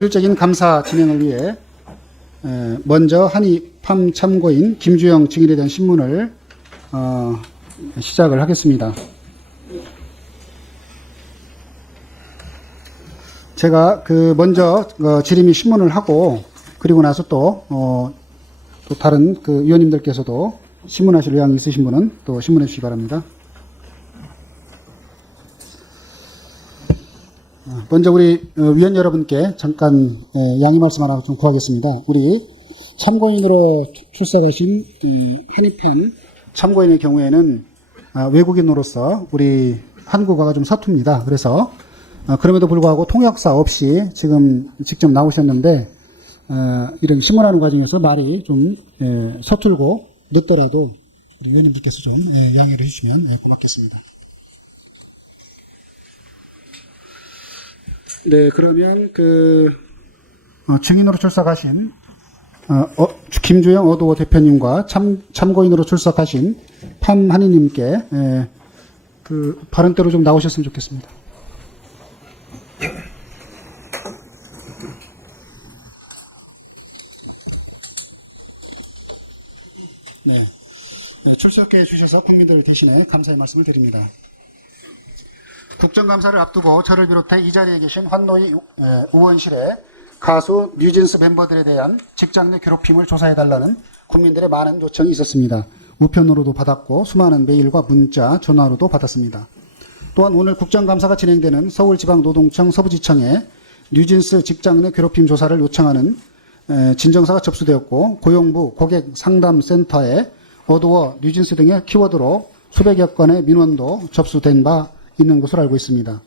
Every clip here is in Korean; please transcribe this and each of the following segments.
실질적인 감사 진행을 위해 먼저 한의팜 참고인 김주영 증인에 대한 신문을 시작을 하겠습니다. 제가 먼저 지림이 신문을 하고 그리고 나서 또 다른 위원님들께서도 신문하실 의향이 있으신 분은 또 신문해 주시기 바랍니다. 먼저 우리 위원 여러분께 잠깐 양해 말씀 하나 좀 구하겠습니다. 우리 참고인으로 출석하신 이 한의판 참고인의 경우에는 외국인으로서 우리 한국어가 좀 서툽니다. 그래서 그럼에도 불구하고 통역사 없이 지금 직접 나오셨는데 이런 신문하는 과정에서 말이 좀 서툴고 늦더라도 우리 위원님들께서 좀 양해를 해주시면 고맙겠습니다. 네, 그러면 증인으로 출석하신 김주영 어도어 대표님과 참고인으로 출석하신 판한희님께 발언대로 좀 나오셨으면 좋겠습니다. 네, 출석해 주셔서 국민들 대신에 감사의 말씀을 드립니다. 국정감사를 앞두고 저를 비롯해 이 자리에 계신 환노위 의원실에 가수 뉴진스 멤버들에 대한 직장 내 괴롭힘을 조사해달라는 국민들의 많은 요청이 있었습니다. 우편으로도 받았고 수많은 메일과 문자, 전화로도 받았습니다. 또한 오늘 국정감사가 진행되는 서울지방노동청 서부지청에 뉴진스 직장 내 괴롭힘 조사를 요청하는 진정서가 접수되었고 고용부 고객상담센터에 어도어, 뉴진스 등의 키워드로 수백여 건의 민원도 접수된 바 있는 것으로 알고 있습니다.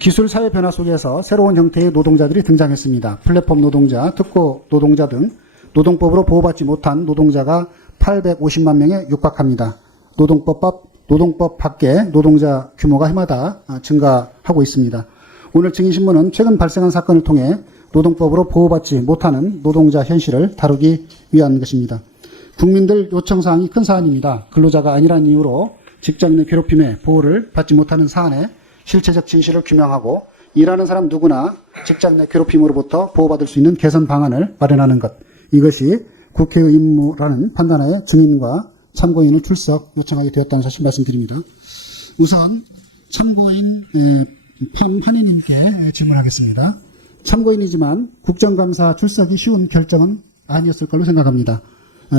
기술 사회 변화 속에서 새로운 형태의 노동자들이 등장했습니다. 플랫폼 노동자, 특고 노동자 등 노동법으로 보호받지 못한 노동자가 850만 명에 육박합니다. 노동법 밖의 노동자 규모가 해마다 증가하고 있습니다. 오늘 증인신문은 최근 발생한 사건을 통해 노동법으로 보호받지 못하는 노동자 현실을 다루기 위한 것입니다. 국민들 요청사항이 큰 사안입니다. 근로자가 아니라는 이유로 직장 내 괴롭힘에 보호를 받지 못하는 사안의 실체적 진실을 규명하고 일하는 사람 누구나 직장 내 괴롭힘으로부터 보호받을 수 있는 개선 방안을 마련하는 것. 이것이 국회의 임무라는 판단하에 증인과 참고인을 출석 요청하게 되었다는 사실 말씀드립니다. 우선 참고인 판한희님께 질문하겠습니다. 참고인이지만 국정감사 출석이 쉬운 결정은 아니었을 걸로 생각합니다.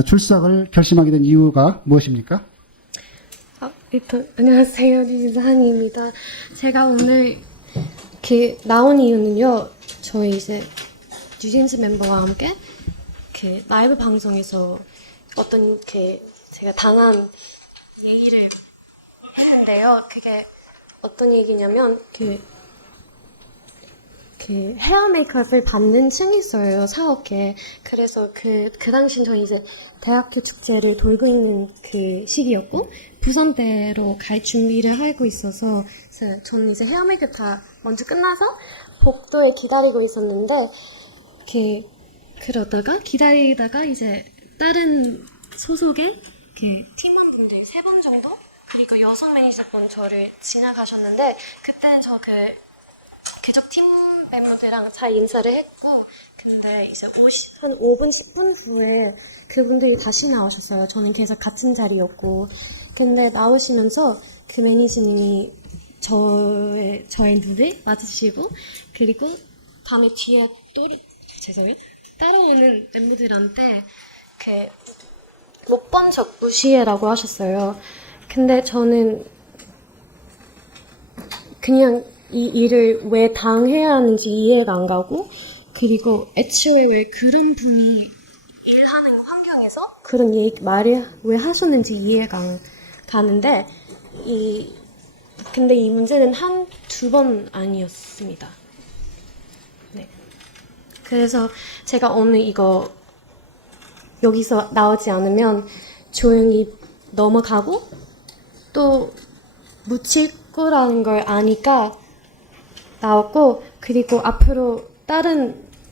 출석을 결심하게 된 이유가 무엇입니까? 안녕하세요. 뉴진스 한희입니다. 제가 오늘 나온 이유는요. 저희 이제 뉴진스 멤버와 함께 라이브 방송에서 어떤 제가 당한 얘기를 했는데요. 그게 어떤 얘기냐면 헤어 메이크업을 받는 층이 있어요, 4억개. 그래서 그 당시엔 저희 이제 대학교 축제를 돌고 있는 그 시기였고, 부산대로 갈 준비를 하고 있어서, 저는 이제 헤어 메이크업 다 먼저 끝나서 복도에 기다리고 있었는데, 그러다가, 기다리다가 이제 다른 소속의 팀원분들 3분 정도? 그리고 여성 매니저분 저를 지나가셨는데, 그때는 계속 팀 멤버들이랑 잘 인사를 했고, 근데 이제 한 5분, 10분 후에 그분들이 다시 나오셨어요. 저는 계속 같은 자리였고. 근데 나오시면서 그 매니저님이 저의 눈을 맞으시고, 그리고 다음에 뒤에 따라오는 멤버들한테 못 본 척 무시해라고 하셨어요. 근데 저는 그냥 이 일을 왜 당해야 하는지 이해가 안 가고, 그리고 애초에 왜 그런 분이 일하는 환경에서 그런 말을 왜 하셨는지 이해가 안 가는데, 근데 이 문제는 두 번 아니었습니다. 네. 그래서 제가 오늘 이거 여기서 나오지 않으면 조용히 넘어가고 또 묻힐 거라는 걸 아니까 나왔고, 그리고 앞으로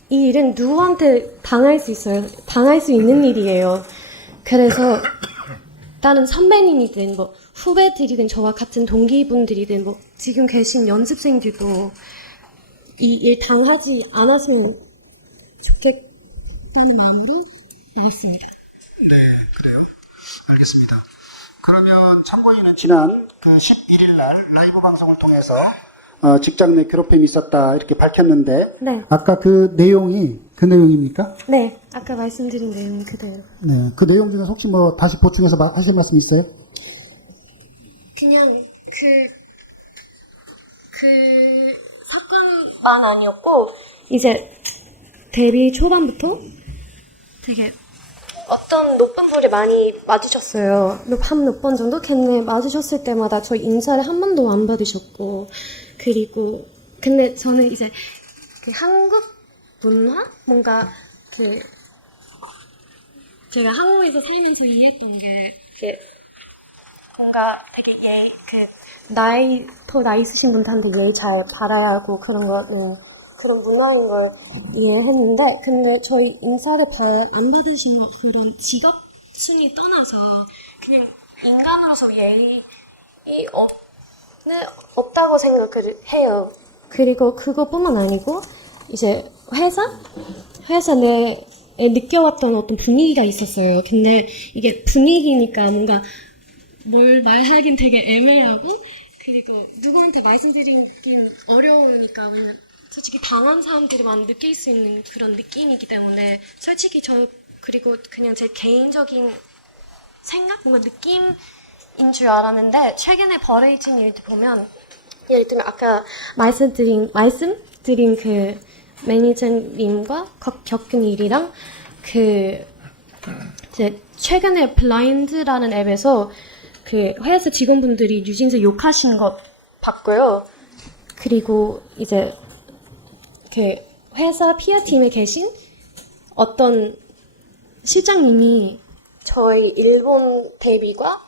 이 일은 누구한테 당할 수 있어요. 당할 수 있는 일이에요. 그래서 다른 선배님이든 후배들이든 저와 같은 동기분들이든 지금 계신 연습생들도 이 일 당하지 않았으면 좋겠다는 마음으로 나왔습니다. 네, 그래요. 알겠습니다. 그러면 참고인은 지난 그 11일 날 라이브 방송을 통해서 직장 내 괴롭힘이 있었다 이렇게 밝혔는데 네. 아까 그 내용이 그 내용입니까? 네, 아까 말씀드린 내용 그대로. 네, 그 내용 중에서 혹시 뭐 다시 보충해서 하실 말씀 있어요? 그냥 그 사건만 아니었고 이제 데뷔 초반부터 되게 어떤 높은 분이 많이 맞으셨어요. 한 몇 번 정도? 근데 맞으셨을 때마다 저희 인사를 한 번도 안 받으셨고, 그리고 근데 저는 이제 그 한국 문화? 뭔가 제가 한국에서 살면서 이해했던 게 뭔가 되게 더 나이 있으신 분들한테 예의 잘 바라야 하고 그런 거는 그런 문화인 걸 이해했는데, 근데 저희 인사를 안 받으신 거 그런 직업 순위 떠나서 그냥 인간으로서 예의 없다고 생각을 해요. 그리고 그것뿐만 아니고 이제 회사 내에 느껴왔던 어떤 분위기가 있었어요. 근데 이게 분위기니까 뭔가 뭘 말하긴 되게 애매하고, 그리고 누구한테 말씀드리긴 어려우니까, 왜냐면 솔직히 당한 사람들만 느낄 수 있는 그런 느낌이기 때문에 솔직히 그리고 그냥 제 개인적인 생각? 뭔가 느낌인 줄 알았는데, 최근에 벌어진 일들 보면 예를 들면 아까 말씀드린 그 매니저님과 겪은 일이랑 이제 최근에 블라인드라는 앱에서 그 회사 직원분들이 뉴진스 욕하신 것 봤고요. 그리고 이제 그 회사 PR팀에 계신 어떤 실장님이 저희 일본 데뷔과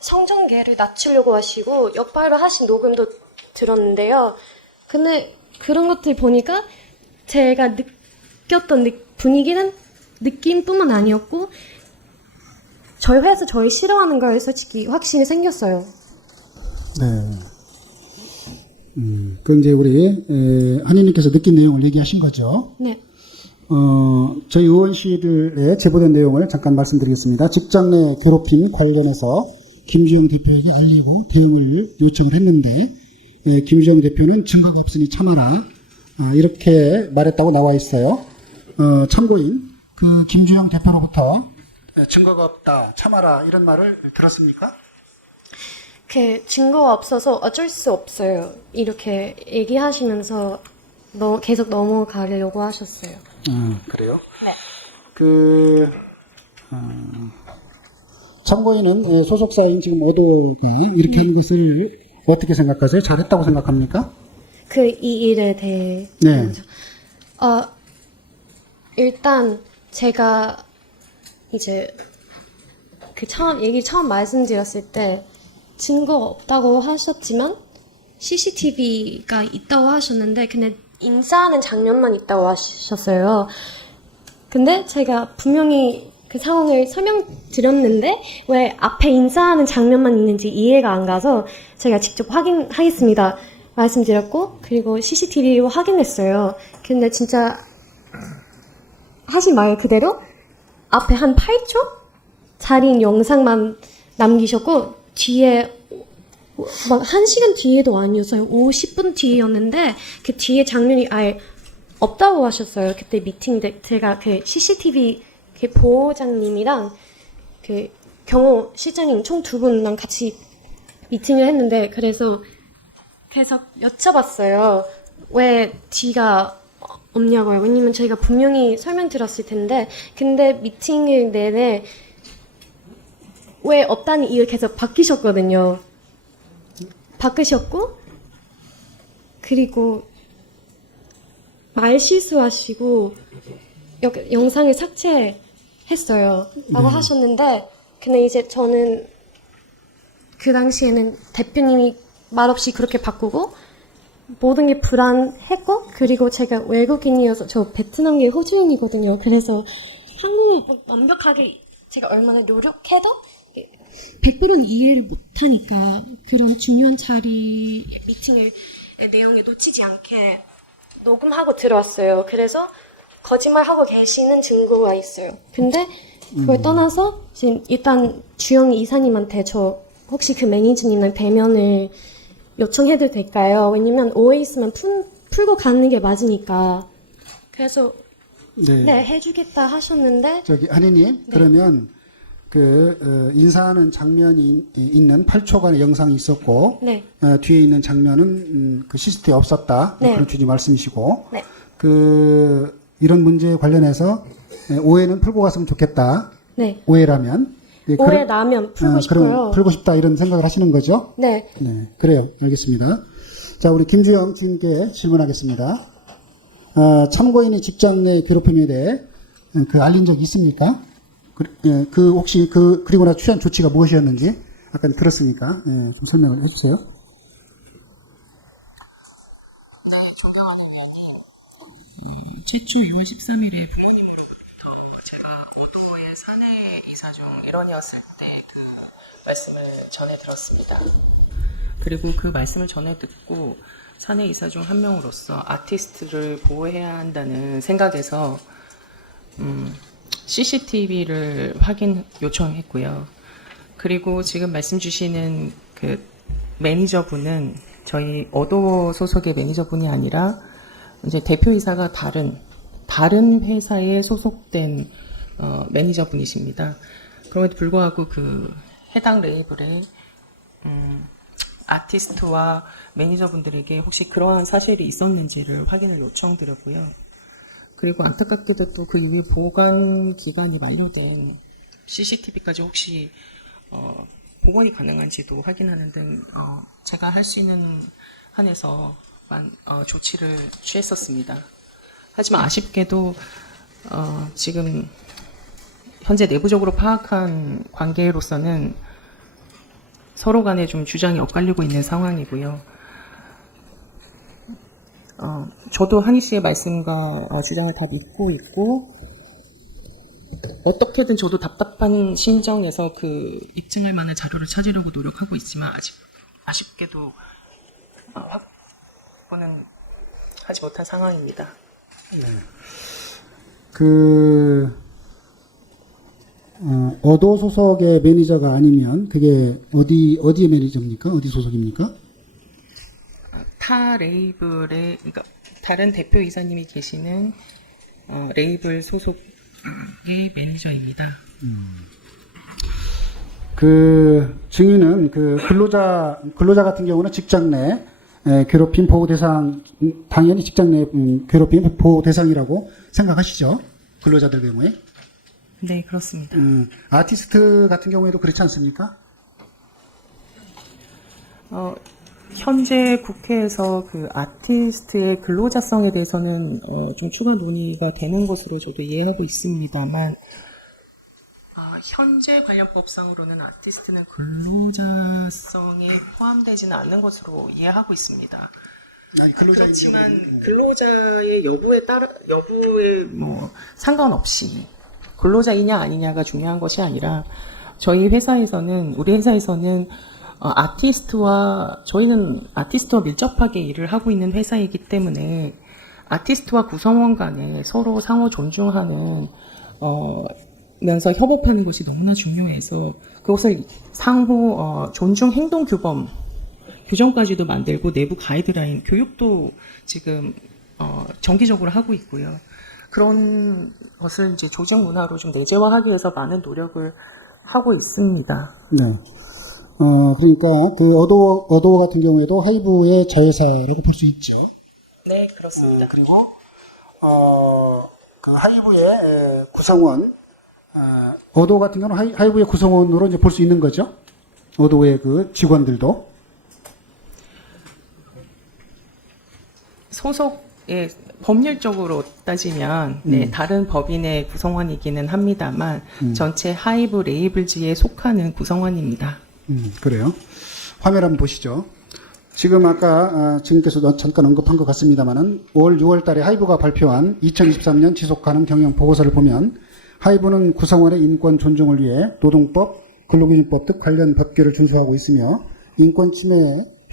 성장계를 낮추려고 하시고 역발을 하신 녹음도 들었는데요. 근데 그런 것들 보니까 제가 느꼈던 분위기는 느낌뿐만 아니었고 저희 회사 저희 싫어하는 걸 솔직히 확신이 생겼어요. 네. 그 이제 우리 한희님께서 느낀 내용을 얘기하신 거죠. 네. 저희 의원실에 제보된 내용을 잠깐 말씀드리겠습니다. 직장 내 괴롭힘 관련해서 김주영 대표에게 알리고 대응을 요청을 했는데 김주영 대표는 증거가 없으니 참아라 이렇게 말했다고 나와 있어요. 참고인 그 김주영 대표로부터 증거가 없다 참아라 이런 말을 들었습니까? 그 증거가 없어서 어쩔 수 없어요. 이렇게 얘기하시면서 계속 넘어가려고 하셨어요. 그래요? 네. 참고인은 소속사인 지금 어도가 이렇게 하는 것을 어떻게 생각하세요? 잘했다고 생각합니까? 이 일에 대해. 네. 일단 제가 이제 얘기 처음 말씀드렸을 때 증거가 없다고 하셨지만 CCTV가 있다고 하셨는데, 근데 인사하는 장면만 있다고 하셨어요. 근데 제가 분명히 그 상황을 설명드렸는데 왜 앞에 인사하는 장면만 있는지 이해가 안 가서 제가 직접 확인하겠습니다 말씀드렸고, 그리고 CCTV로 확인했어요. 근데 진짜 하신 말 그대로 앞에 한 8초 짜리 영상만 남기셨고, 뒤에 막 1시간 뒤에도 아니었어요. 50분 뒤였는데 그 뒤에 장면이 아예 없다고 하셨어요. 그때 미팅 때 제가 그 CCTV 그 보호장님이랑 그 경호 실장님 총 2분랑 같이 미팅을 했는데, 그래서 계속 여쭤봤어요. 왜 뒤가 없냐고요. 왜냐면 저희가 분명히 설명드렸을 텐데, 근데 미팅을 내내 왜 없다는 이유를 계속 바뀌셨거든요. 바꾸셨고, 그리고 말 실수하시고 영상을 삭제했어요 라고 하셨는데, 근데 이제 저는 그 당시에는 대표님이 말없이 그렇게 바꾸고 모든 게 불안했고, 그리고 제가 외국인이어서 저 베트남계 호주인이거든요. 그래서 한국어 완벽하게 제가 얼마나 노력해도 100%는 이해를 못하니까 그런 중요한 자리 미팅의 내용에 놓치지 않게 녹음하고 들어왔어요. 그래서 거짓말하고 계시는 증거가 있어요. 근데 그걸 떠나서 지금 일단 주영 이사님한테 저 혹시 그 매니저님의 대면을 요청해도 될까요? 왜냐면 오해 있으면 풀고 가는 게 맞으니까. 그래서 네, 해주겠다 하셨는데 저기 한이님 그러면 인사하는 장면이 있는 8초간의 영상이 있었고 네. 뒤에 있는 장면은 그 시스템에 없었다. 네. 그런 취지 말씀이시고 네. 이런 문제에 관련해서 오해는 풀고 갔으면 좋겠다. 네. 오해라면 오해 나면 풀고 싶어요. 그럼 풀고 싶다 이런 생각을 하시는 거죠? 네. 네, 그래요. 알겠습니다. 자, 우리 김주영 주임께 질문하겠습니다. 참고인이 직장 내 괴롭힘에 대해 알린 적이 있습니까? 혹시 그리고 나 취한 조치가 무엇이었는지 아까 들었으니까 좀 설명을 해주세요. 존경하는 의원님, 최초 2월 13일에 부모님으로부터 제가 오도의 사내 이사중 일원이었을 때 그 말씀을 전해 들었습니다. 그리고 그 말씀을 전해 듣고 사내 이사 중 한 명으로서 아티스트를 보호해야 한다는 생각에서 CCTV를 확인 요청했고요. 그리고 지금 말씀 주시는 그 매니저분은 저희 어도 소속의 매니저분이 아니라 이제 대표이사가 다른 회사에 소속된 매니저분이십니다. 그럼에도 불구하고 그 해당 레이블의 아티스트와 매니저분들에게 혹시 그러한 사실이 있었는지를 확인을 요청드렸고요. 그리고 안타깝게도 또 그 이후에 보관 기간이 만료된 CCTV까지 혹시 복원이 가능한지도 확인하는 등 제가 할 수 있는 한에서만 조치를 취했었습니다. 하지만 아쉽게도 지금 현재 내부적으로 파악한 관계로서는 서로 간에 좀 주장이 엇갈리고 있는 상황이고요. 저도 한희 씨의 말씀과 주장을 다 믿고 있고, 어떻게든 저도 답답한 심정에서 그 입증할 만한 자료를 찾으려고 노력하고 있지만, 아쉽게도 확보는 하지 못한 상황입니다. 어도 소속의 매니저가 아니면 그게 어디의 매니저입니까? 어디 소속입니까? 타 레이블의, 그러니까 다른 대표이사님이 계시는 레이블 소속의 매니저입니다. 그 증인은 그 근로자 같은 경우는 직장 내 괴롭힘 보호 대상, 당연히 직장 내 괴롭힘 보호 대상이라고 생각하시죠? 근로자들 경우에. 네, 그렇습니다. 아티스트 같은 경우에도 그렇지 않습니까? 현재 국회에서 그 아티스트의 근로자성에 대해서는 좀 추가 논의가 되는 것으로 저도 이해하고 있습니다만, 현재 관련법상으로는 아티스트는 근로자성에 포함되지는 않는 것으로 이해하고 있습니다. 그렇지만 근로자의 여부에 뭐 상관없이 근로자이냐 아니냐가 중요한 것이 아니라 우리 회사에서는 저희는 아티스트와 밀접하게 일을 하고 있는 회사이기 때문에 아티스트와 구성원 간에 서로 상호 존중하는 면서 협업하는 것이 너무나 중요해서 그것을 상호 존중 행동 규정까지도 만들고 내부 가이드라인 교육도 지금 정기적으로 하고 있고요. 그런 것을 이제 조직 문화로 좀 내재화하기 위해서 많은 노력을 하고 있습니다. 네. 그러니까 그 어도 같은 경우에도 하이브의 자회사라고 볼 수 있죠. 네, 그렇습니다. 그리고 그 하이브의 구성원, 어도 같은 경우는 하이브의 구성원으로 이제 볼 수 있는 거죠. 어도의 그 직원들도. 소속의 법률적으로 따지면 다른 법인의 구성원이기는 합니다만 전체 하이브 레이블지에 속하는 구성원입니다. 그래요. 화면 한번 보시죠. 지금 아까 지금께서 잠깐 언급한 것 같습니다만은 올 6월 달에 하이브가 발표한 2023년 지속가능 경영 보고서를 보면 하이브는 구성원의 인권 존중을 위해 노동법, 근로기준법 등 관련 법규를 준수하고 있으며 인권 침해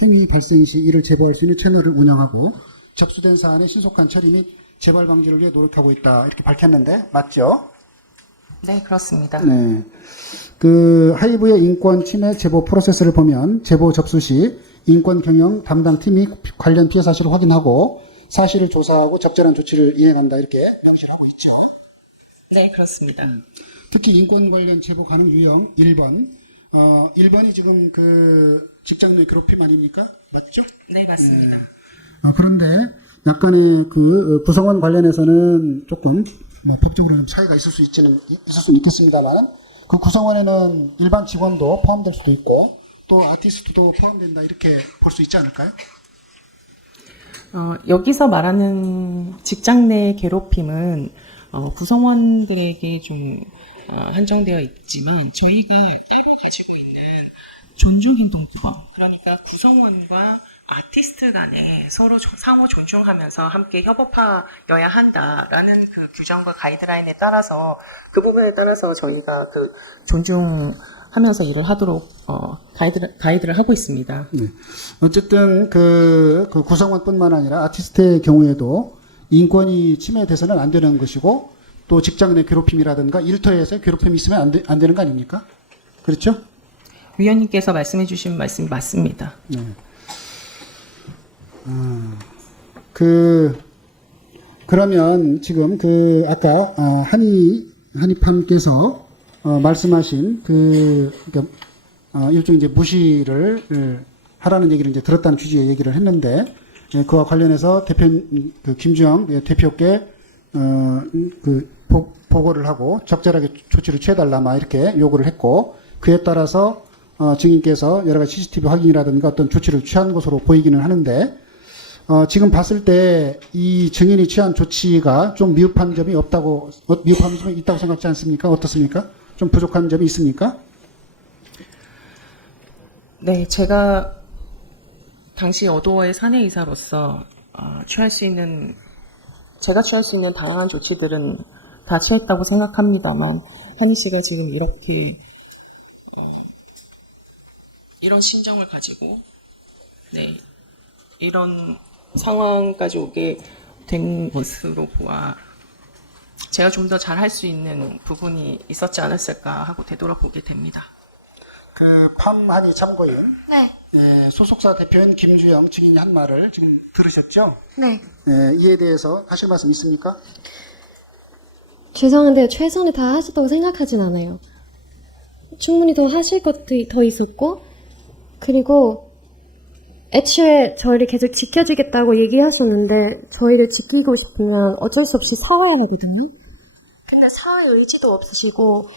행위 발생 시 이를 제보할 수 있는 채널을 운영하고 접수된 사안의 신속한 처리 및 재발 방지를 위해 노력하고 있다. 이렇게 밝혔는데 맞죠? 네, 그렇습니다. 네. 그 하이브의 인권 침해 제보 프로세스를 보면 제보 접수 시 인권 경영 담당 팀이 관련 피해 사실을 확인하고 사실을 조사하고 적절한 조치를 이행한다 이렇게 명시하고 있죠. 네, 그렇습니다. 특히 인권 관련 제보 가능 유형 1번. 1번이 지금 그 직장 내 괴롭힘 아닙니까? 맞죠? 네, 맞습니다. 그런데 약간의 그 구성원 관련해서는 조금 뭐 법적으로 좀 차이가 있을 수는 있겠습니다만 그 구성원에는 일반 직원도 포함될 수도 있고 또 아티스트도 포함된다 이렇게 볼 수 있지 않을까요? 여기서 말하는 직장 내 괴롭힘은 구성원들에게 좀 한정되어 있지만 저희가 따로 가지고 있는 존중행동법, 그러니까 구성원과 아티스트 간에 서로 상호 존중하면서 함께 협업하여야 한다라는 그 규정과 가이드라인에 따라서 그 부분에 따라서 저희가 그 존중하면서 일을 하도록 가이드를 하고 있습니다. 네. 어쨌든 그 구성원뿐만 아니라 아티스트의 경우에도 인권이 침해돼서는 안 되는 것이고 또 직장 내 괴롭힘이라든가 일터에서 괴롭힘이 있으면 안 되는 거 아닙니까? 그렇죠? 위원님께서 말씀해 주신 말씀이 맞습니다. 네. 그러면 지금 아까 한이팜께서 말씀하신 그러니까 일종의 이제 무시를 하라는 얘기를 이제 들었다는 취지의 얘기를 했는데 그와 관련해서 김주영 대표께 보고를 하고 적절하게 조치를 취해달라 막 이렇게 요구를 했고 그에 따라서 증인께서 여러 가지 CCTV 확인이라든가 어떤 조치를 취한 것으로 보이기는 하는데 지금 봤을 때 이 증인이 취한 조치가 좀 미흡한 점이 미흡한 점이 있다고 생각하지 않습니까? 어떻습니까? 좀 부족한 점이 있습니까? 네, 제가 당시 어도어의 사내이사로서 제가 취할 수 있는 다양한 조치들은 다 취했다고 생각합니다만 한희 씨가 지금 이렇게 이런 심정을 가지고 이런 상황까지 오게 된 것으로 보아 제가 좀 더 잘할 수 있는 부분이 있었지 않았을까 하고 되돌아보게 됩니다. 팜한이 참고인 네. 소속사 대표인 김주영 증인이 한 말을 지금 들으셨죠? 네. 이에 대해서 하실 말씀 있습니까? 죄송한데요. 최선을 다 하셨다고 생각하진 않아요. 충분히 더 하실 것도 더 있었고, 그리고 애초에 저희를 계속 지켜주겠다고 얘기하셨는데 저희를 지키고 싶으면 어쩔 수 없이 사와야 하거든요. 근데 사회 의지도 없으시고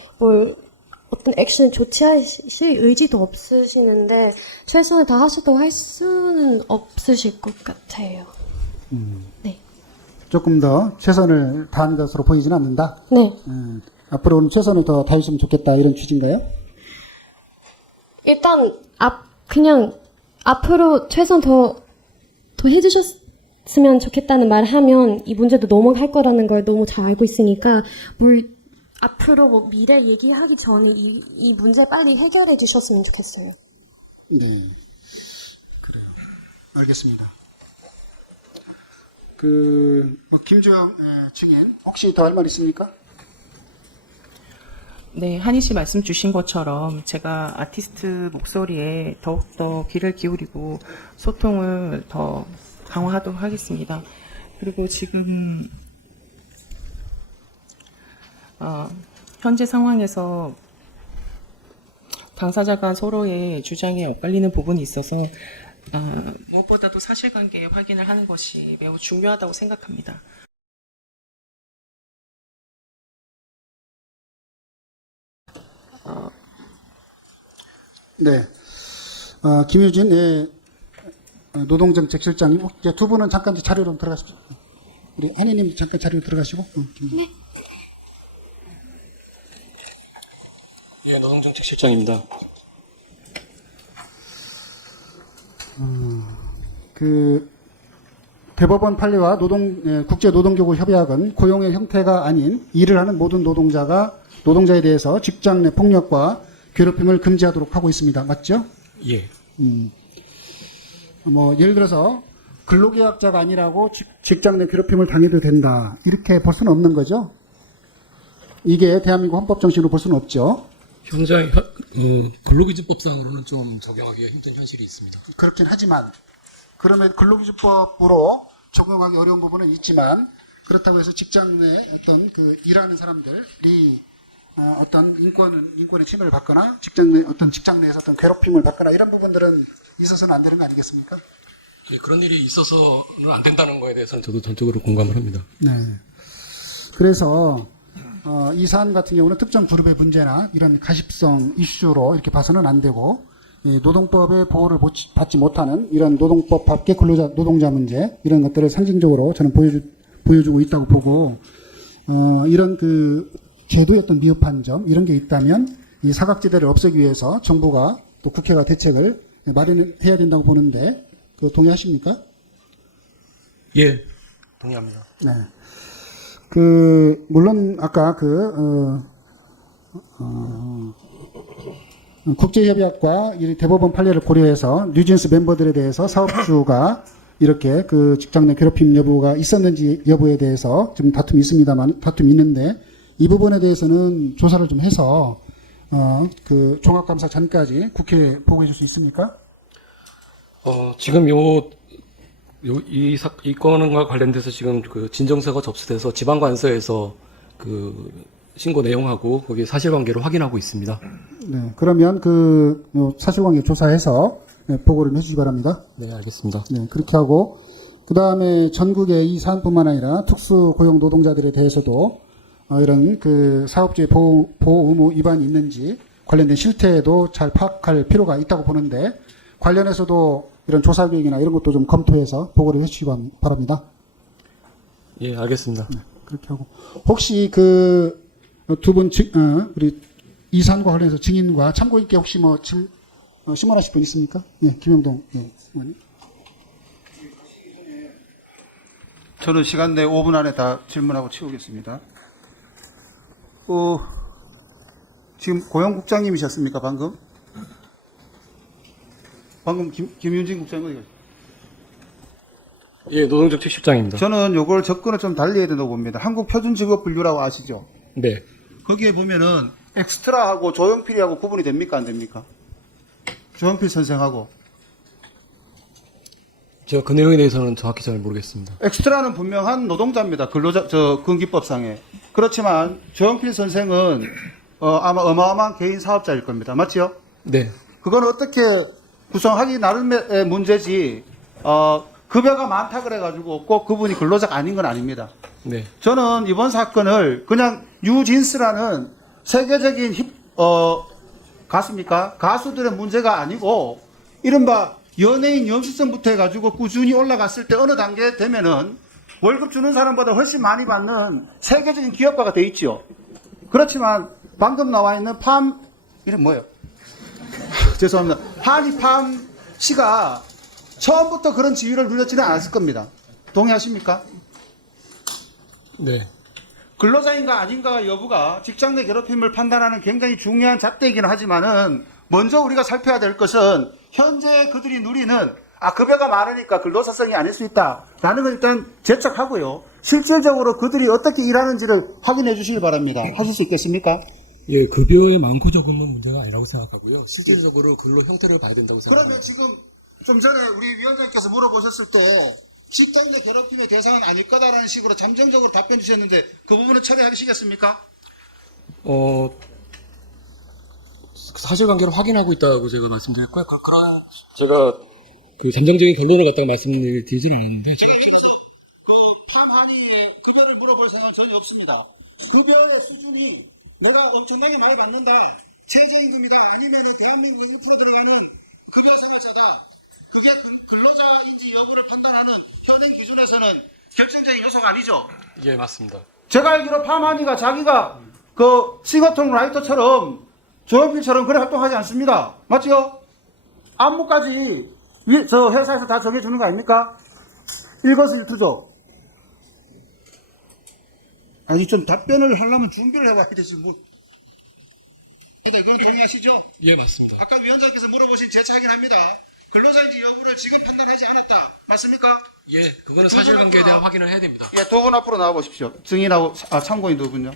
어떤 액션을 조치하실 의지도 없으시는데 최선을 다 하셨다고 할 수는 없으실 것 같아요. 네. 조금 더 최선을 다한 것으로 보이지는 않는다. 네. 앞으로는 최선을 더 다했으면 좋겠다 이런 취지인가요? 일단 그냥 앞으로 최선 더 해주셨으면 좋겠다는 말을 하면 이 문제도 넘어갈 거라는 걸 너무 잘 알고 있으니까 앞으로 미래 얘기하기 전에 이 문제 빨리 해결해 주셨으면 좋겠어요. 네, 그래요. 알겠습니다. 김주영 증인 혹시 더 할 말 있습니까? 네, 한희 씨 말씀 주신 것처럼 제가 아티스트 목소리에 더욱더 귀를 기울이고 소통을 더 강화하도록 하겠습니다. 그리고 지금 현재 상황에서 당사자 간 서로의 주장에 엇갈리는 부분이 있어서 무엇보다도 사실관계 확인을 하는 것이 매우 중요하다고 생각합니다. 네. 김유진 노동정책실장님, 이제 두 분은 잠깐 자리로 좀 들어가십시오. 우리 한희님 잠깐 자리로 들어가시고. 네. 예, 노동정책실장입니다. 대법원 판례와 국제노동기구 협약은 고용의 형태가 아닌 일을 하는 모든 노동자에 대해서 직장 내 폭력과 괴롭힘을 금지하도록 하고 있습니다. 맞죠? 예. 예를 들어서 근로계약자가 아니라고 직장 내 괴롭힘을 당해도 된다. 이렇게 볼 수는 없는 거죠. 이게 대한민국 헌법 정신으로 볼 수는 없죠. 현장 근로기준법상으로는 좀 적용하기가 힘든 현실이 있습니다. 그렇긴 하지만 그러면 근로기준법으로 적용하기 어려운 부분은 있지만 그렇다고 해서 직장 내 어떤 그 일하는 사람들이 어떤 인권의 침해를 받거나 직장 내에서 어떤 괴롭힘을 받거나 이런 부분들은 있어서는 안 되는 거 아니겠습니까? 예, 그런 일이 있어서는 안 된다는 거에 대해서는 저도 전적으로 공감을 합니다. 네. 그래서 이 사안 같은 경우는 특정 그룹의 문제나 이런 가십성 이슈로 이렇게 봐서는 안 되고 노동법의 보호를 받지 못하는 이런 노동법 밖의 노동자 문제 이런 것들을 상징적으로 저는 보여주고 있다고 보고 이런 그 제도의 어떤 미흡한 점 이런 게 있다면 이 사각지대를 없애기 위해서 정부가 또 국회가 대책을 마련해야 된다고 보는데 그 동의하십니까? 예, 동의합니다. 네. 물론 아까 국제협약과 이 대법원 판례를 고려해서 뉴진스 멤버들에 대해서 사업주가 이렇게 그 직장 내 괴롭힘 여부가 있었는지 여부에 대해서 좀 다툼이 있는데 이 부분에 대해서는 조사를 좀 해서 그 종합감사 전까지 국회에 보고해 줄 수 있습니까? 지금 이 건과 관련돼서 지금 그 진정서가 접수돼서 지방관서에서 그 신고 내용하고 거기 사실관계를 확인하고 있습니다. 네. 그러면 그 사실관계 조사해서 보고를 해주시기 바랍니다. 네, 알겠습니다. 네, 그렇게 하고 그 다음에 전국의 이 사안뿐만 아니라 특수 고용 노동자들에 대해서도 이런 그 사업주의 보호 의무 위반이 있는지 관련된 실태도 잘 파악할 필요가 있다고 보는데 관련해서도 이런 조사 계획이나 이런 것도 좀 검토해서 보고를 해주시기 바랍니다. 예, 알겠습니다. 네, 그렇게 하고 혹시 그 두 분 우리 이 사안과 관련해서 증인과 참고 있게 혹시 신문하실 분 있습니까? 예, 김영동. 예, 의원님. 저는 시간 내 5분 안에 다 질문하고 치우겠습니다. 지금 고용국장님이셨습니까, 방금? 방금 김윤진 국장님 어디 가셨어요? 예, 노동정책실장입니다. 저는 요걸 접근을 좀 달리 해야 된다고 봅니다. 한국표준직업분류라고 아시죠? 네. 거기에 보면은 엑스트라하고 조용필이하고 구분이 됩니까, 안 됩니까? 조용필 선생하고. 제가 그 내용에 대해서는 정확히 잘 모르겠습니다. 엑스트라는 분명한 노동자입니다. 근기법상에. 그렇지만 조용필 선생은 아마 어마어마한 개인 사업자일 겁니다. 맞죠? 네. 그건 어떻게 구성하기 나름의 문제지 급여가 많다 그래가지고 꼭 그분이 근로자가 아닌 건 아닙니다. 네. 저는 이번 사건을 그냥 뉴진스라는 세계적인 가수입니까? 가수들의 문제가 아니고 이른바 연예인 염시성부터 해가지고 꾸준히 올라갔을 때 어느 단계 되면은 월급 주는 사람보다 훨씬 많이 받는 세계적인 기업가가 돼 있죠. 그렇지만 방금 나와 있는 이름 뭐예요? 죄송합니다. 한이팜 씨가 처음부터 그런 지위를 누렸지는 않았을 겁니다. 동의하십니까? 네. 근로자인가 아닌가 여부가 직장 내 괴롭힘을 판단하는 굉장히 중요한 잣대이긴 하지만은 먼저 우리가 살펴야 될 것은 현재 그들이 누리는 급여가 많으니까 근로사성이 아닐 수 있다라는 걸 일단 제척하고요. 실질적으로 그들이 어떻게 일하는지를 확인해 주시기 바랍니다. 하실 수 있겠습니까? 예, 급여의 많고 적음은 문제가 아니라고 생각하고요. 실질적으로 근로 형태를 봐야 된다고 생각합니다. 그러면 지금 좀 전에 우리 위원장께서 물어보셨을 때 직장 내 괴롭힘의 대상은 아닐 거다라는 식으로 잠정적으로 답변 주셨는데 그 부분은 처리하시겠습니까? 사실관계를 확인하고 있다고 제가 말씀드렸고요. 그런 제가 그 잠정적인 결론을 갖다가 말씀드리지는 않았는데 그 팜하니의 급여를 물어볼 생각 전혀 없습니다. 급여의 수준이 내가 엄청나게 많이 받는다. 최저임금이다. 아니면 대한민국 1% 들어가는 급여 상여자다. 그게 근로자인지 여부를 판단하는 현행 기준에서는 결정적인 요소가 아니죠. 예, 맞습니다. 제가 알기로 팜하니가 자기가 그 싱어송 라이터처럼 조용필처럼 그래 활동하지 않습니다. 맞죠? 안무까지 저 회사에서 다 정해주는 거 아닙니까? 일거수일투족. 아니 좀 답변을 하려면 준비를 해와야 되지 뭐. 그건 동의하시죠? 예, 맞습니다. 아까 위원장께서 물어보신 제 차이긴 합니다. 근로자인지 여부를 지금 판단하지 않았다. 맞습니까? 예, 그거는 사실관계에 대한 확인을 해야 됩니다. 예, 두 분 앞으로 나와 보십시오. 증인하고 참고인 두 분요.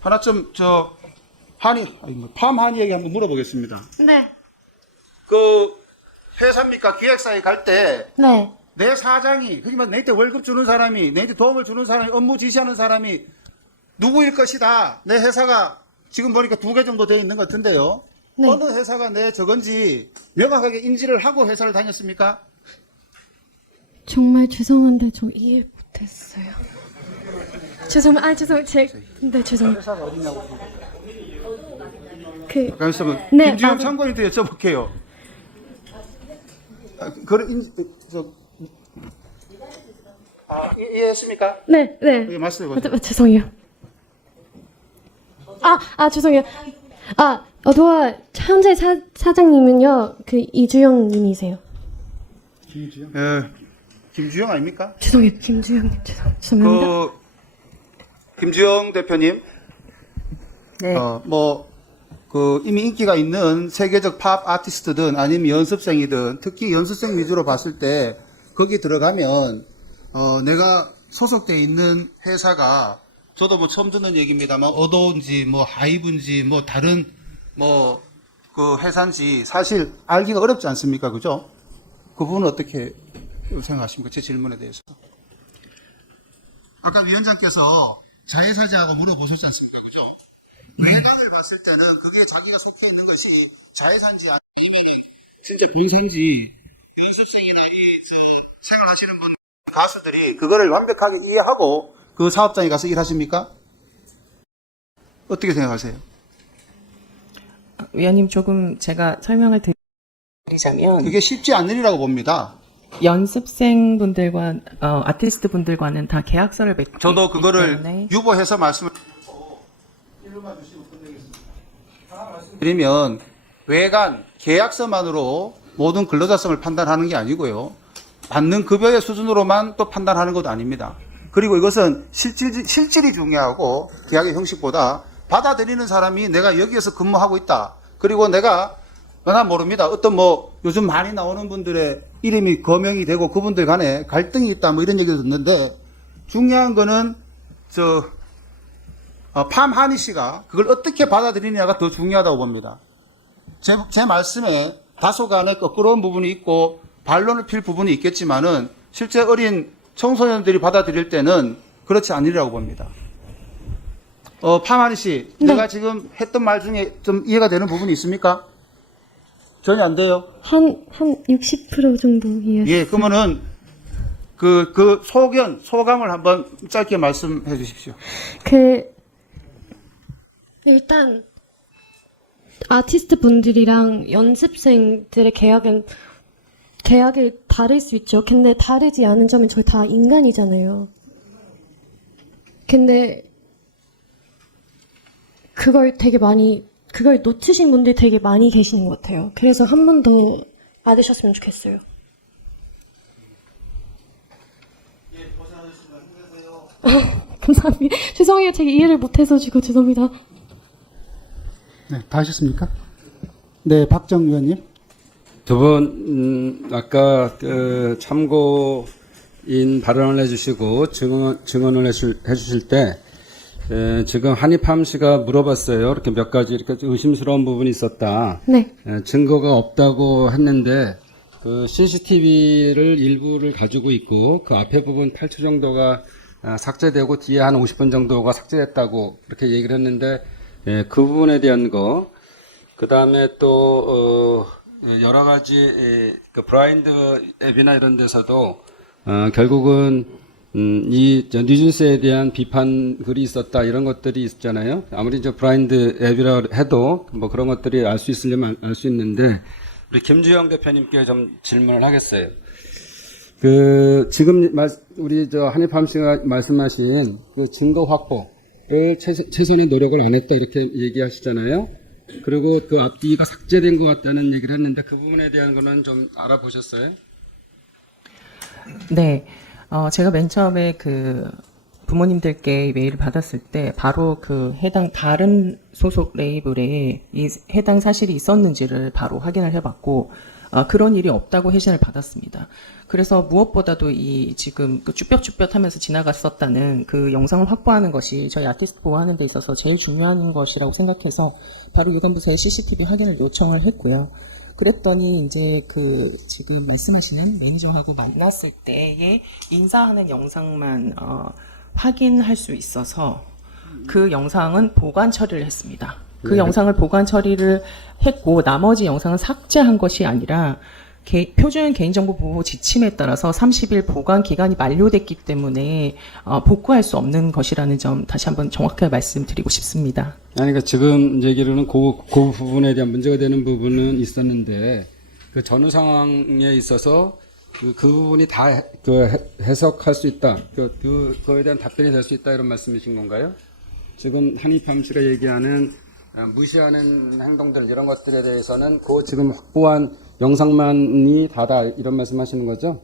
하나쯤 팜 한이에게 한번 물어보겠습니다. 네. 그 회사입니까? 기획사에 갈 때 네. 내 사장이, 그지만 내한테 월급 주는 사람이, 내한테 도움을 주는 사람이, 업무 지시하는 사람이 누구일 것이다. 내 회사가 지금 보니까 2개 정도 되어 있는 것 같은데요. 네. 어느 회사가 내 저건지 명확하게 인지를 하고 회사를 다녔습니까? 정말 죄송한데 저 이해 못했어요. 네, 죄송해요. 회사가 어디냐고. 네, 김지영 맞아요. 참고인한테 여쭤볼게요. 이해했습니까? 네, 네. 여기 말씀해 보세요. 죄송해요. 죄송해요. 도와 현재 사장님은요, 그 이주영 님이세요. 김주영 아닙니까? 죄송해요, 김주영님. 죄송합니다. 김주영 대표님. 네. 이미 인기가 있는 세계적 팝 아티스트든 아니면 연습생이든 특히 연습생 위주로 봤을 때 거기 들어가면 내가 소속돼 있는 회사가 저도 처음 듣는 얘기입니다만 어도인지 하이브인지 다른 그 회사인지 사실 알기가 어렵지 않습니까? 그죠? 그 부분은 어떻게 생각하십니까? 제 질문에 대해서. 아까 위원장께서 자회사자하고 물어보셨지 않습니까? 그죠? 외관을 봤을 때는 그게 자기가 속해 있는 것이 자회사인지 아니면 진짜 본사인지 연습생이나 생활하시는 분 가수들이 그거를 완벽하게 이해하고 그 사업장에 가서 일하십니까? 어떻게 생각하세요? 위원님 조금 제가 설명을 드리자면 그게 쉽지 않는 일이라고 봅니다. 연습생분들과 아티스트 분들과는 다 계약서를 맺고 저도 있기 그거를 때문에 유보해서 말씀을 드리면 외관 계약서만으로 모든 근로자성을 판단하는 게 아니고요. 받는 급여의 수준으로만 또 판단하는 것도 아닙니다. 그리고 이것은 실질이 중요하고 계약의 형식보다 받아들이는 사람이 내가 여기에서 근무하고 있다. 그리고 나 모릅니다. 어떤 요즘 많이 나오는 분들의 이름이 거명이 되고 그분들 간에 갈등이 있다 이런 얘기를 듣는데 중요한 거는 팜 한이 씨가 그걸 어떻게 받아들이느냐가 더 중요하다고 봅니다. 제 말씀에 다소간의 거꾸러운 부분이 있고 반론을 필 부분이 있겠지만은 실제 어린 청소년들이 받아들일 때는 그렇지 않으리라고 봅니다. 팜 한이 씨, 네. 내가 지금 했던 말 중에 좀 이해가 되는 부분이 있습니까? 전혀 안 돼요? 한 60% 정도 이해했어요. 예, 그러면은 소감을 한번 짧게 말씀해 주십시오. 일단 아티스트 분들이랑 연습생들의 계약이 다를 수 있죠. 근데 다르지 않은 점은 저희 다 인간이잖아요. 근데 그걸 놓치신 분들이 되게 많이 계시는 것 같아요. 그래서 한 번 더 받으셨으면 좋겠어요. 감사합니다. 죄송해요. 제가 이해를 못해서 죄송합니다. 네, 다 하셨습니까? 네, 박정 위원님. 두 분, 아까 참고인 발언을 해주시고 증언을 해주실 때, 지금 한입함 씨가 물어봤어요. 이렇게 몇 가지 이렇게 의심스러운 부분이 있었다. 네. 증거가 없다고 했는데, 그 CCTV를 일부를 가지고 있고, 그 앞에 부분 8초 정도가 삭제되고, 뒤에 한 50분 정도가 삭제됐다고 그렇게 얘기를 했는데, 그 부분에 대한 거, 그 다음에 또, 여러 가지, 그 브라인드 앱이나 이런 데서도, 결국은, 이 뉴진스에 대한 비판 글이 있었다, 이런 것들이 있잖아요. 아무리 브라인드 앱이라 해도 그런 것들이 알 수 있으려면 알 수 있는데, 우리 김주영 대표님께 좀 질문을 하겠어요. 지금 우리 한입함 씨가 말씀하신 그 증거 확보를 최선의 노력을 안 했다 이렇게 얘기하시잖아요. 그리고 그 앞뒤가 삭제된 것 같다는 얘기를 했는데 그 부분에 대한 거는 좀 알아보셨어요? 네. 제가 맨 처음에 부모님들께 메일을 받았을 때 바로 그 해당 다른 소속 레이블에 이 해당 사실이 있었는지를 바로 확인을 해봤고 그런 일이 없다고 회신을 받았습니다. 그래서 무엇보다도 이 지금 그 쭈뼛쭈뼛하면서 지나갔었다는 그 영상을 확보하는 것이 저희 아티스트 보호하는 데 있어서 제일 중요한 것이라고 생각해서 바로 유관부서에 CCTV 확인을 요청을 했고요. 그랬더니 이제 그 지금 말씀하시는 매니저하고 만났을 때의 인사하는 영상만 확인할 수 있어서 그 영상은 보관 처리를 했습니다. 그 영상을 보관 처리를 했고 나머지 영상은 삭제한 것이 아니라 표준 개인정보 보호 지침에 따라서 30일 보관 기간이 만료됐기 때문에 복구할 수 없는 것이라는 점 다시 한번 정확하게 말씀드리고 싶습니다. 아니, 그러니까 지금 얘기로는 그 부분에 대한 문제가 되는 부분은 있었는데 그 전후 상황에 있어서 그 부분이 다 해석할 수 있다. 그거에 대한 답변이 될 수 있다 이런 말씀이신 건가요? 지금 한입함 씨가 얘기하는 무시하는 행동들 이런 것들에 대해서는 그 지금 확보한 영상만이 다다 이런 말씀하시는 거죠?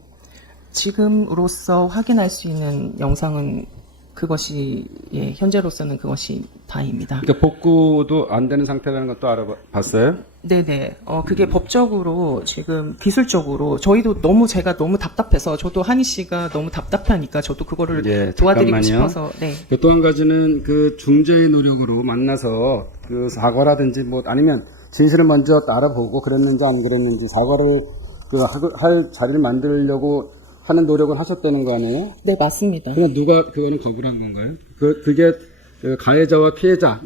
지금으로서 확인할 수 있는 영상은 그것이 현재로서는 그것이 다입니다. 그러니까 복구도 안 되는 상태라는 것도 알아봤어요? 네네. 그게 법적으로 지금 기술적으로 저희도 제가 너무 답답해서 저도 한희 씨가 너무 답답하니까 저도 그거를 도와드리고 잠깐만요. 싶어서 네. 또 한 가지는 그 중재의 노력으로 만나서 그 사과라든지 뭐 아니면 진실을 먼저 알아보고 그랬는지 안 그랬는지 사과를 할 자리를 만들려고 하는 노력은 하셨다는 거 아니에요? 네, 맞습니다. 그냥 누가 그거는 거부를 한 건가요? 그게 가해자와 피해자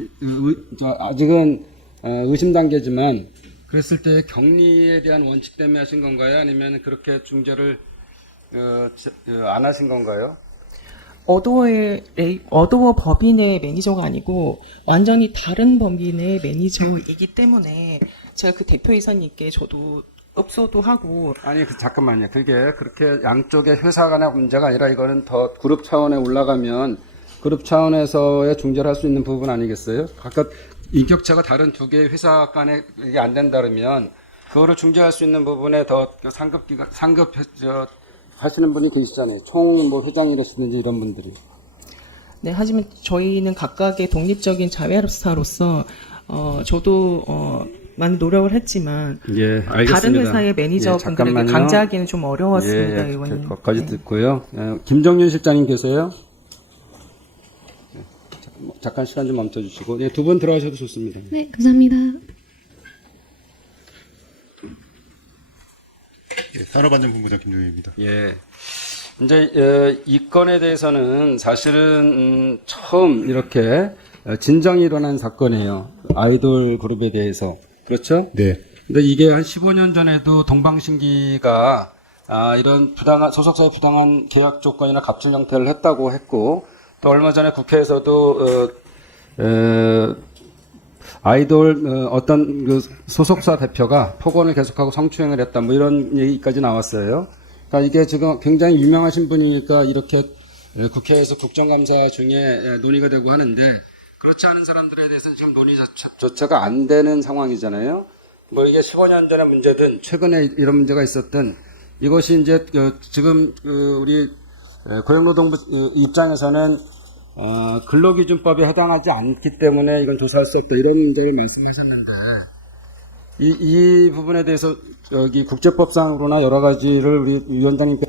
아직은 의심 단계지만 그랬을 때 격리에 대한 원칙 때문에 하신 건가요? 아니면 그렇게 중재를 안 하신 건가요? 어도어 법인의 매니저가 아니고 완전히 다른 법인의 매니저이기 때문에 제가 그 대표이사님께 저도 업소도 하고 아니 잠깐만요. 그게 그렇게 양쪽의 회사 간의 문제가 아니라 이거는 더 그룹 차원에 올라가면 그룹 차원에서의 중재를 할 수 있는 부분 아니겠어요? 각각 인격체가 다른 두 개의 회사 간에 이게 안 된다 그러면 그거를 중재할 수 있는 부분에 더 상급 하시는 분이 계시잖아요. 뭐 회장이라시든지 이런 분들이. 네, 하지만 저희는 각각의 독립적인 자회사로서 저도 많은 노력을 했지만 예, 알겠습니다. 다른 회사의 매니저분들에게 잠깐만요. 강제하기는 좀 어려웠습니다, 의원님. 거기까지 네. 듣고요. 김정윤 실장님 계세요? 잠깐 시간 좀 멈춰주시고 두 분 들어가셔도 좋습니다. 네, 감사합니다. 산업안전본부장 김종윤입니다. 예. 이제 이 건에 대해서는 사실은 처음 이렇게 진정이 일어난 사건이에요. 아이돌 그룹에 대해서. 그렇죠? 네. 근데 이게 한 15년 전에도 동방신기가 이런 소속사의 부당한 계약 조건이나 갑질 형태를 했다고 했고, 또 얼마 전에 국회에서도 아이돌 어떤 그 소속사 대표가 폭언을 계속하고 성추행을 했다 뭐 이런 얘기까지 나왔어요. 그러니까 이게 지금 굉장히 유명하신 분이니까 이렇게 국회에서 국정감사 중에 논의가 되고 하는데 그렇지 않은 사람들에 대해서는 지금 논의조차가 안 되는 상황이잖아요. 뭐 이게 15년 전의 문제든 최근에 이런 문제가 있었든 이것이 이제 지금 우리 고용노동부 입장에서는 근로기준법에 해당하지 않기 때문에 이건 조사할 수 없다 이런 문제를 말씀하셨는데 이 부분에 대해서 여기 국제법상으로나 여러 가지를 우리 위원장님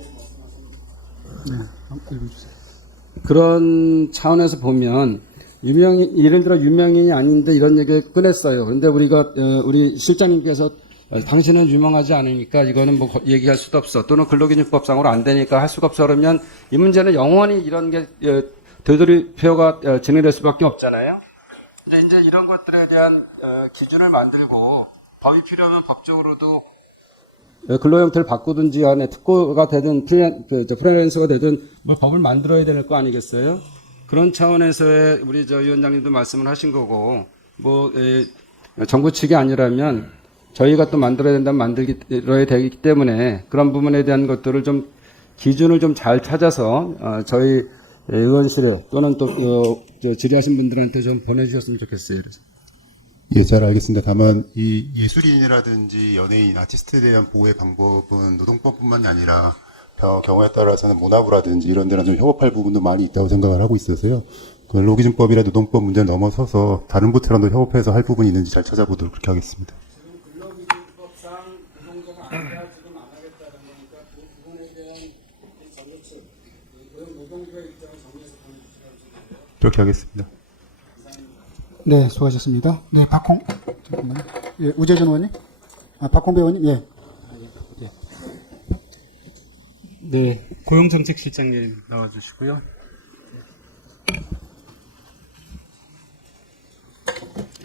그런 차원에서 보면 예를 들어 유명인이 아닌데 이런 얘기를 꺼냈어요. 그런데 우리 실장님께서 당신은 유명하지 않으니까 이거는 뭐 얘기할 수도 없어. 또는 근로기준법상으로 안 되니까 할 수가 없어. 그러면 이 문제는 영원히 이런 게 되돌이표가 진행될 수밖에 없잖아요. 근데 이제 이런 것들에 대한 기준을 만들고 법이 필요하면 법적으로도 근로 형태를 바꾸든지 간에 특고가 되든 프리랜서가 되든 뭐 법을 만들어야 될 거 아니겠어요? 그런 차원에서의 우리 위원장님도 말씀을 하신 거고 뭐 정부 측이 아니라면 저희가 또 만들어야 된다면 만들어야 되기 때문에 그런 부분에 대한 것들을 좀 기준을 좀 잘 찾아서 저희 의원실에 또는 또 질의하신 분들한테 좀 보내주셨으면 좋겠어요. 예, 잘 알겠습니다. 다만 이 예술인이라든지 연예인, 아티스트에 대한 보호의 방법은 노동법뿐만이 아니라 경우에 따라서는 문화부라든지 이런 데랑 좀 협업할 부분도 많이 있다고 생각을 하고 있어서요. 그 근로기준법이나 노동법 문제를 넘어서서 다른 부처랑도 협업해서 할 부분이 있는지 잘 찾아보도록 그렇게 하겠습니다. 근로기준법상 노동자가 아니라 지금 안 하겠다는 거니까 그 부분에 대한 정부 측, 노동부의 입장을 정리해서 보내주시라고. 그렇게 하겠습니다. 네, 수고하셨습니다. 네, 잠깐만요. 예, 우재준 의원님? 박홍배 의원님? 예. 네, 고용정책실장님 나와주시고요.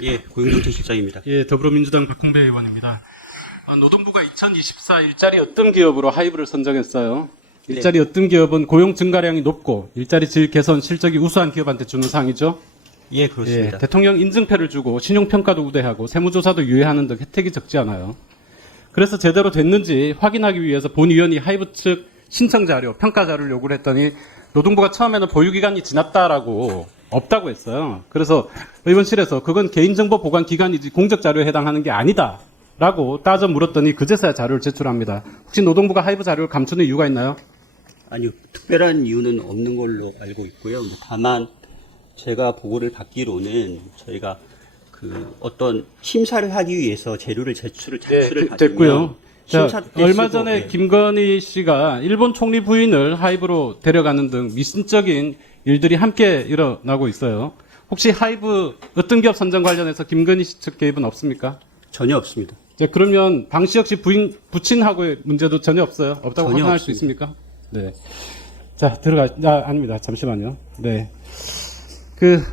예, 고용정책실장입니다. 예, 더불어민주당 박홍배 의원입니다. 노동부가 2024 일자리 어떤 기업으로 하이브를 선정했어요. 일자리 어떤 기업은 고용 증가량이 높고 일자리 질 개선 실적이 우수한 기업한테 주는 상이죠. 예, 그렇습니다. 예, 대통령 인증패를 주고 신용평가도 우대하고 세무조사도 유예하는 등 혜택이 적지 않아요. 그래서 제대로 됐는지 확인하기 위해서 본위원이 하이브 측 신청 자료, 평가 자료를 요구를 했더니 노동부가 처음에는 보유기간이 지났다라고 없다고 했어요. 그래서 의원실에서 그건 개인정보 보관 기간이지 공적 자료에 해당하는 게 아니다라고 따져 물었더니 그제서야 자료를 제출합니다. 혹시 노동부가 하이브 자료를 감추는 이유가 있나요? 아니요, 특별한 이유는 없는 걸로 알고 있고요. 다만 제가 보고를 받기로는 저희가 그 어떤 심사를 하기 위해서 자료를 제출을 받으면 됐고요. 자, 심사 얼마 대수도, 전에 예. 김건희 씨가 일본 총리 부인을 하이브로 데려가는 등 미신적인 일들이 함께 일어나고 있어요. 혹시 하이브 어떤 기업 선정 관련해서 김건희 씨 측 개입은 없습니까? 전혀 없습니다. 자, 그러면 방시혁 씨 부친하고의 문제도 전혀 없어요? 없다고 전혀 확인할 수 없습니다. 있습니까? 네. 자, 아닙니다. 잠시만요. 네.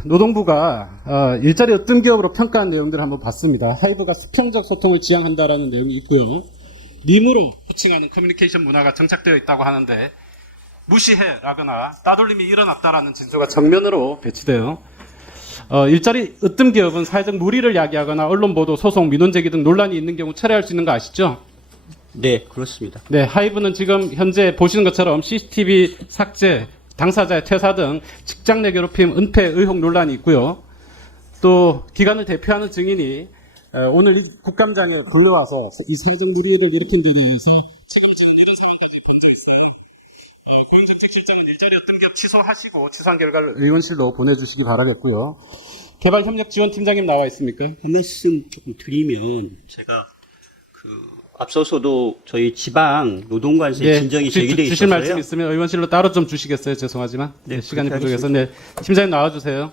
노동부가, 일자리 어떤 기업으로 평가한 내용들을 한번 봤습니다. 하이브가 수평적 소통을 지향한다라는 내용이 있고요. 림으로 호칭하는 커뮤니케이션 문화가 정착되어 있다고 하는데, 무시해라거나 따돌림이 일어났다라는 진술가 정면으로 배치돼요. 일자리 어떤 기업은 사회적 무리를 야기하거나 언론 보도, 소송, 민원 제기 등 논란이 있는 경우 철회할 수 있는 거 아시죠? 네, 그렇습니다. 네, 하이브는 지금 현재 보시는 것처럼 CCTV 삭제, 당사자의 퇴사 등 직장 내 괴롭힘, 은폐 의혹 논란이 있고요. 또 기관을 대표하는 증인이 오늘 이 국감장에 불러와서 이 사회적 무리를 일으킨 데 대해서 책임지는 이런 상황까지 본적 있어요. 고용정책실장은 일자리 어떤 기업 취소하시고 취소한 결과를 의원실로 보내주시기 바라겠고요. 개발협력지원팀장님 나와 있습니까? 한 말씀 조금 드리면 제가 앞서서도 저희 지방 노동관세 진정이 혹시 제기되어 주실 말씀 있었어요. 있으면 의원실로 따로 좀 주시겠어요? 죄송하지만 네, 시간이 그렇게 부족해서. 네, 팀장님 나와주세요.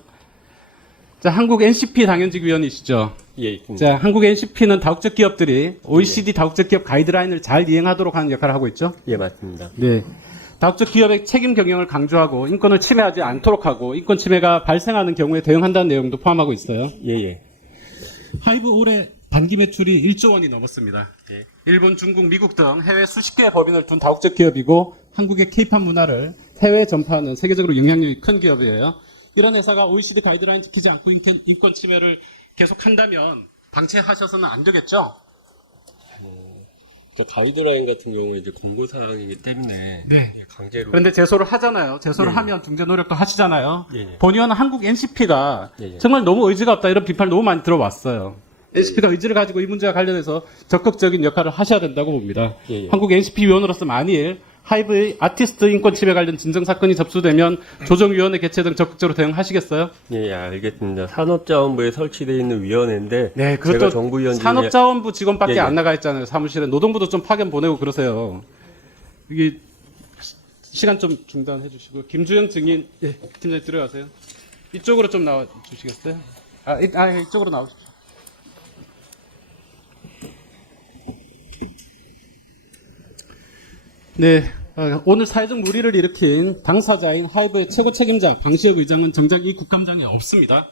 자, 한국 NCP 당연직 위원이시죠? 예, 있습니다. 자, 한국 NCP는 다국적 기업들이 OECD 다국적 기업 가이드라인을 잘 이행하도록 하는 역할을 하고 있죠? 예, 맞습니다. 네. 다국적 기업의 책임 경영을 강조하고 인권을 침해하지 않도록 하고 인권 침해가 발생하는 경우에 대응한다는 내용도 포함하고 있어요. 예. 하이브 올해 단기 매출이 1조 원이 넘었습니다. 일본, 중국, 미국 등 해외 수십 개의 법인을 둔 다국적 기업이고 한국의 케이팝 문화를 해외에 전파하는 세계적으로 영향력이 큰 기업이에요. 이런 회사가 OECD 가이드라인 지키지 않고 인권 침해를 계속한다면 방치하셔서는 안 되겠죠? 저 가이드라인 같은 경우에 이제 공고사항이기 때문에 강제로. 그런데 제소를 하잖아요. 제소를 하면 중재 노력도 하시잖아요. 예. 본의원은 한국 NCP가 예. 정말 너무 의지가 없다 이런 비판을 너무 많이 들어왔어요. NCP가 의지를 가지고 이 문제와 관련해서 적극적인 역할을 하셔야 된다고 봅니다. 예. 한국 NCP 위원으로서 만일 하이브의 아티스트 인권 침해 관련 진정 사건이 접수되면 조정위원회 개최 등 적극적으로 대응하시겠어요? 예, 알겠습니다. 산업자원부에 설치되어 있는 위원회인데 네, 제가 그것도 정부위원 중에 산업자원부 직원밖에 예. 안 나가 있잖아요. 사무실에 노동부도 좀 파견 보내고 그러세요. 이게 시간 좀 중단해 주시고 김주영 증인 팀장님 들어가세요. 이쪽으로 좀 나와 주시겠어요? 이쪽으로 나오십시오. 네, 오늘 사회적 무리를 일으킨 당사자인 하이브의 최고 책임자 방시혁 의장은 정작 이 국감장에 없습니다.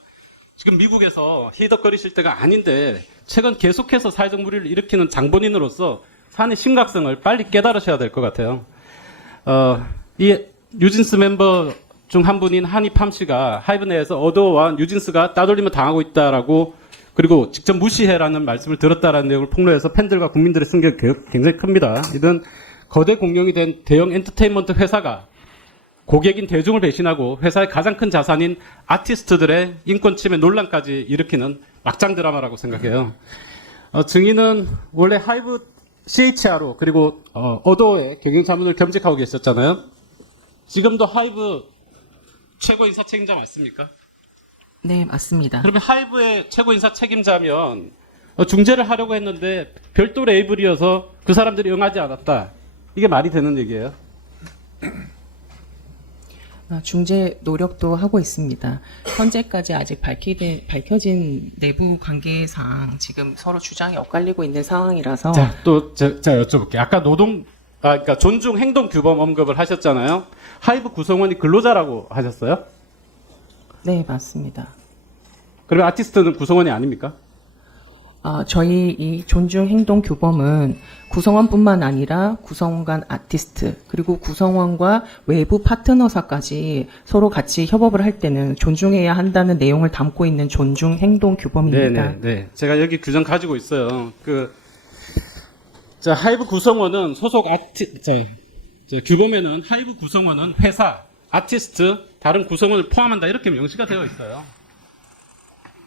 지금 미국에서 히덕거리실 때가 아닌데 최근 계속해서 사회적 무리를 일으키는 장본인으로서 사안의 심각성을 빨리 깨달으셔야 될 것 같아요. 이 뉴진스 멤버 중 한 분인 한이팜 씨가 하이브 내에서 어도어와 뉴진스가 따돌림을 당하고 있다라고 그리고 직접 무시해라는 말씀을 들었다라는 내용을 폭로해서 팬들과 국민들의 충격이 굉장히 큽니다. 이런 거대 공룡이 된 대형 엔터테인먼트 회사가 고객인 대중을 배신하고 회사의 가장 큰 자산인 아티스트들의 인권 침해 논란까지 일으키는 막장 드라마라고 생각해요. 증인은 원래 하이브 CHRO 그리고 어도의 경영자문을 겸직하고 계셨잖아요. 지금도 하이브 최고 인사 책임자 맞습니까? 네, 맞습니다. 그러면 하이브의 최고 인사 책임자면 중재를 하려고 했는데 별도 레이블이어서 그 사람들이 응하지 않았다. 이게 말이 되는 얘기예요? 중재 노력도 하고 있습니다. 현재까지 아직 밝혀진 내부 관계상 지금 서로 주장이 엇갈리고 있는 상황이라서 자, 또 제가 여쭤볼게요. 아까 그러니까 존중 행동 규범 언급을 하셨잖아요. 하이브 구성원이 근로자라고 하셨어요? 네, 맞습니다. 그러면 아티스트는 구성원이 아닙니까? 저희 이 존중 행동 규범은 구성원뿐만 아니라 구성원 간 아티스트 그리고 구성원과 외부 파트너사까지 서로 같이 협업을 할 때는 존중해야 한다는 내용을 담고 있는 존중 행동 규범입니다. 네. 제가 여기 규정 가지고 있어요. 하이브 구성원은 규범에는 하이브 구성원은 회사, 아티스트, 다른 구성원을 포함한다 이렇게 명시가 되어 있어요.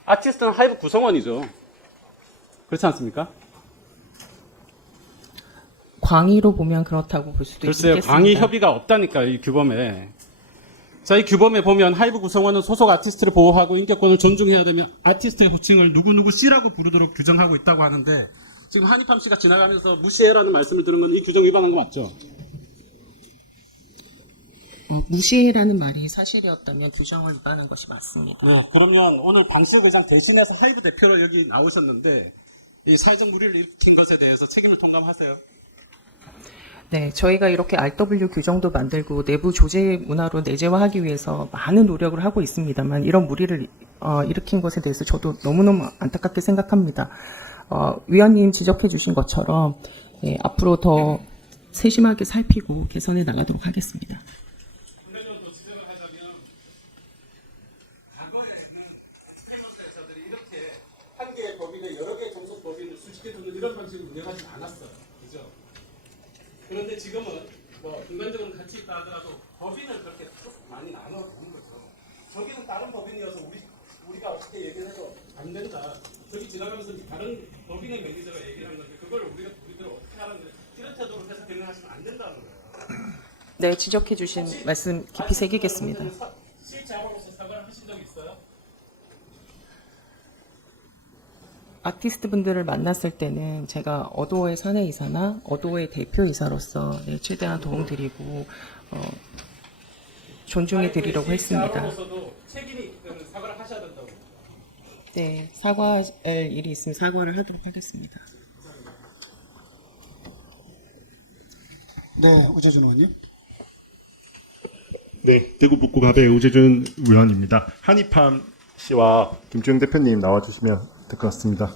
아티스트는 하이브 구성원이죠. 그렇지 않습니까? 광의로 보면 그렇다고 볼 수도 글쎄요, 있겠습니다. 광의 협의가 없다니까 이 규범에. 자, 이 규범에 보면 하이브 구성원은 소속 아티스트를 보호하고 인격권을 존중해야 되며 아티스트의 호칭을 누구누구 씨라고 부르도록 규정하고 있다고 하는데 지금 한입함 씨가 지나가면서 무시해라는 말씀을 들은 건 이 규정 위반한 거 맞죠? 무시해라는 말이 사실이었다면 규정을 위반한 것이 맞습니다. 네, 그러면 오늘 방식 의장 대신해서 하이브 대표로 여기 나오셨는데 이 사회적 무리를 일으킨 것에 대해서 책임을 통감하세요? 네, 저희가 이렇게 RW 규정도 만들고 내부 조제 문화로 내재화하기 위해서 많은 노력을 하고 있습니다만 이런 무리를 일으킨 것에 대해서 저도 너무너무 안타깝게 생각합니다. 위원님 지적해 주신 것처럼 앞으로 더 세심하게 살피고 개선해 나가도록 하겠습니다. 한 개의 법인에 여러 개의 종속 법인을 수식해두는 이런 방식을 운영하지 않았어요. 그죠? 그런데 지금은 인간적으로 같이 있다 하더라도 법인을 그렇게 많이 나눠두는 거죠. 저기는 다른 법인이어서 우리가 어떻게 얘기를 해도 안 된다. 저기 지나가면서 다른 법인의 매니저가 얘기를 하는 건데 그걸 우리들은 어떻게 하는데 이런 태도로 해서 진행하시면 안 된다는 거예요. 네, 지적해 주신 말씀 깊이 새기겠습니다. 실제하고서 사과를 하신 적 있어요? 아티스트 분들을 만났을 때는 제가 어도의 사내이사나 어도의 대표이사로서 최대한 도움드리고 존중해 드리려고 했습니다. 책임이 있다면 사과를 하셔야 된다고. 네, 사과할 일이 있으면 사과를 하도록 하겠습니다. 네, 우재준 의원님. 네, 대구 북구갑의 우재준 의원입니다. 한입함 씨와 김주영 대표님 나와주시면 될 것 같습니다.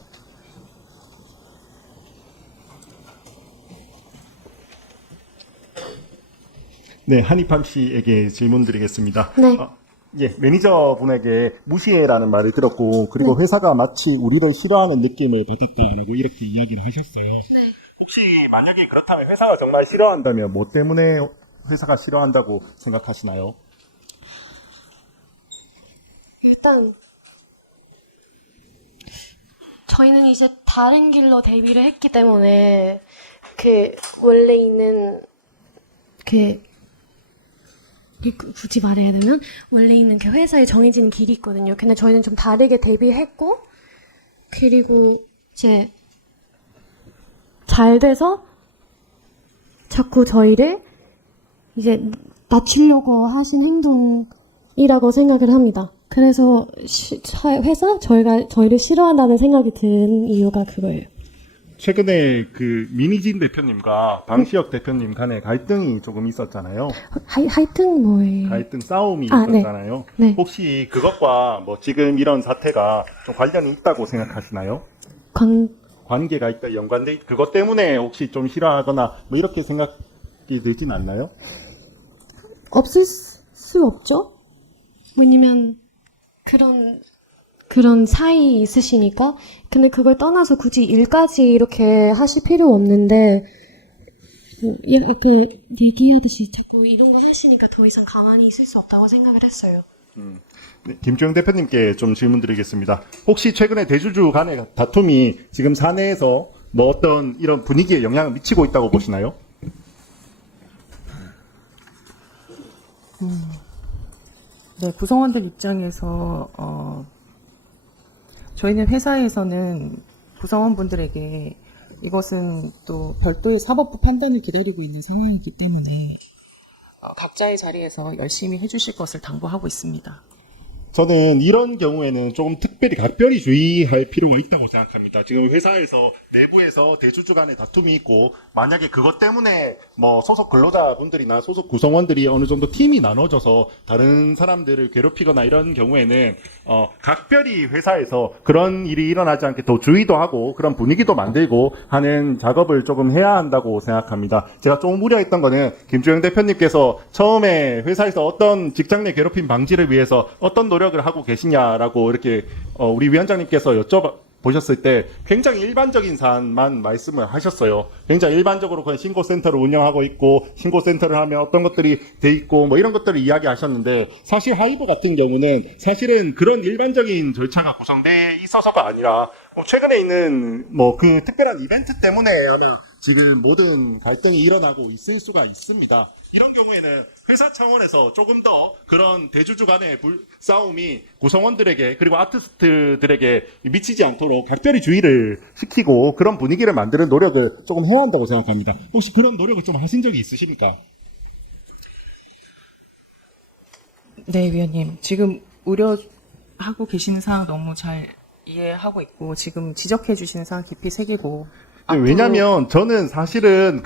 네, 한입함 씨에게 질문 드리겠습니다. 네. 예, 매니저분에게 무시해라는 말을 들었고, 그리고 회사가 마치 우리를 싫어하는 느낌을 받았다라고 이렇게 이야기를 하셨어요. 혹시 만약에 그렇다면 회사가 정말 싫어한다면 뭐 때문에 회사가 싫어한다고 생각하시나요? 일단 저희는 이제 다른 길로 데뷔를 했기 때문에 원래 있는 굳이 말해야 되면 원래 있는 회사에 정해진 길이 있거든요. 근데 저희는 좀 다르게 데뷔했고 그리고 이제 잘 돼서 자꾸 저희를 이제 낮추려고 하신 행동이라고 생각을 합니다. 그래서 저희를 싫어한다는 생각이 든 이유가 그거예요. 최근에 그 민희진 대표님과 방시혁 대표님 간에 갈등이 조금 있었잖아요. 하여튼 뭐예요? 갈등 싸움이 있었잖아요. 네. 혹시 그것과 뭐 지금 이런 사태가 좀 관련이 있다고 생각하시나요? 관계가 있다, 연관돼 그것 때문에 혹시 좀 싫어하거나 뭐 이렇게 생각이 들진 않나요? 없을 수 없죠. 왜냐면 그런 사이 있으시니까. 근데 그걸 떠나서 굳이 일까지 이렇게 하실 필요 없는데 앞에 얘기하듯이 자꾸 이런 거 하시니까 더 이상 가만히 있을 수 없다고 생각을 했어요. 네, 김주영 대표님께 좀 질문 드리겠습니다. 혹시 최근에 대주주 간의 다툼이 지금 사내에서 뭐 어떤 이런 분위기에 영향을 미치고 있다고 보시나요? 네, 구성원들 입장에서 저희는 회사에서는 구성원분들에게 이것은 또 별도의 사법부 판단을 기다리고 있는 상황이기 때문에 각자의 자리에서 열심히 해주실 것을 당부하고 있습니다. 저는 이런 경우에는 조금 특별히 각별히 주의할 필요가 있다고 생각합니다. 지금 회사에서 내부에서 대주주 간의 다툼이 있고 만약에 그것 때문에 뭐 소속 근로자분들이나 소속 구성원들이 어느 정도 팀이 나눠져서 다른 사람들을 괴롭히거나 이런 경우에는 각별히 회사에서 그런 일이 일어나지 않게 더 주의도 하고 그런 분위기도 만들고 하는 작업을 조금 해야 한다고 생각합니다. 제가 조금 우려했던 거는 김주영 대표님께서 처음에 회사에서 어떤 직장 내 괴롭힘 방지를 위해서 어떤 노력을 하고 계시냐라고 이렇게 우리 위원장님께서 보셨을 때 굉장히 일반적인 사안만 말씀을 하셨어요. 굉장히 일반적으로 그냥 신고센터를 운영하고 있고 신고센터를 하면 어떤 것들이 돼 있고 뭐 이런 것들을 이야기하셨는데 사실 하이브 같은 경우는 사실은 그런 일반적인 절차가 구성돼 있어서가 아니라 최근에 있는 뭐 그 특별한 이벤트 때문에 아마 지금 모든 갈등이 일어나고 있을 수가 있습니다. 이런 경우에는 회사 차원에서 조금 더 그런 대주주 간의 싸움이 구성원들에게 그리고 아티스트들에게 미치지 않도록 각별히 주의를 시키고 그런 분위기를 만드는 노력을 조금 해야 한다고 생각합니다. 혹시 그런 노력을 좀 하신 적이 있으십니까? 네, 위원님. 지금 우려하고 계시는 사항 너무 잘 이해하고 있고 지금 지적해 주시는 사항 깊이 새기고 왜냐면 저는 사실은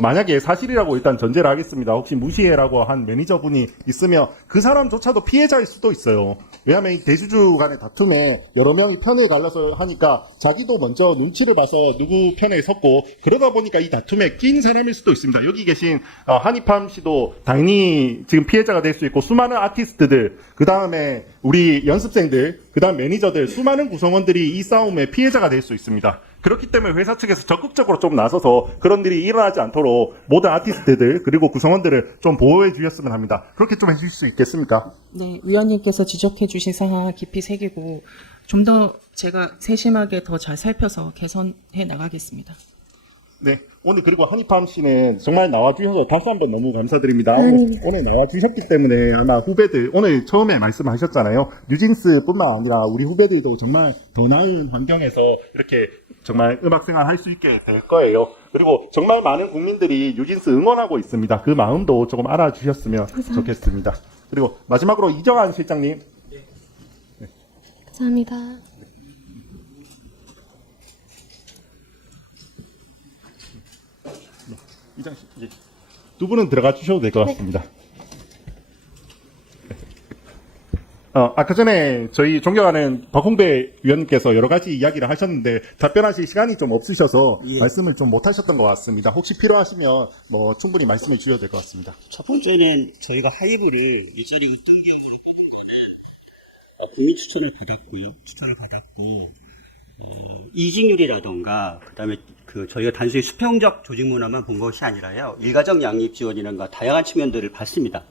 만약에 사실이라고 일단 전제를 하겠습니다. 혹시 무시해라고 한 매니저분이 있으면 그 사람조차도 피해자일 수도 있어요. 왜냐하면 이 대주주 간의 다툼에 여러 명이 편을 갈라서 하니까 자기도 먼저 눈치를 봐서 누구 편에 섰고 그러다 보니까 이 다툼에 낀 사람일 수도 있습니다. 여기 계신 한이팜 씨도 당연히 지금 피해자가 될 수 있고 수많은 아티스트들, 그 다음에 우리 연습생들, 그 다음 매니저들, 수많은 구성원들이 이 싸움의 피해자가 될 수 있습니다. 그렇기 때문에 회사 측에서 적극적으로 좀 나서서 그런 일이 일어나지 않도록 모든 아티스트들 그리고 구성원들을 좀 보호해 주셨으면 합니다. 그렇게 좀 해주실 수 있겠습니까? 네, 위원님께서 지적해 주신 사항 깊이 새기고 좀 더 제가 세심하게 더 잘 살펴서 개선해 나가겠습니다. 네, 오늘 그리고 한이팜 씨는 정말 나와주셔서 다시 한번 너무 감사드립니다. 오늘 나와주셨기 때문에 아마 후배들, 오늘 처음에 말씀하셨잖아요. 뉴진스뿐만 아니라 우리 후배들도 정말 더 나은 환경에서 이렇게 정말 음악생활 할 수 있게 될 거예요. 그리고 정말 많은 국민들이 뉴진스 응원하고 있습니다. 그 마음도 조금 알아주셨으면 좋겠습니다. 그리고 마지막으로 이정환 실장님. 네. 감사합니다. 이제 두 분은 들어가 주셔도 될 것 같습니다. 아까 전에 저희 존경하는 박홍배 위원님께서 여러 가지 이야기를 하셨는데 답변하실 시간이 좀 없으셔서 말씀을 좀 못 하셨던 것 같습니다. 혹시 필요하시면 뭐 충분히 말씀해 주셔도 될 것 같습니다. 첫 번째는 저희가 하이브를 일전에 어떤 경우로 국민 추천을 받았고 이직률이라던가 그다음에 저희가 단순히 수평적 조직 문화만 본 것이 아니라요 일가적 양립 지원이라든가 다양한 측면들을 봤습니다.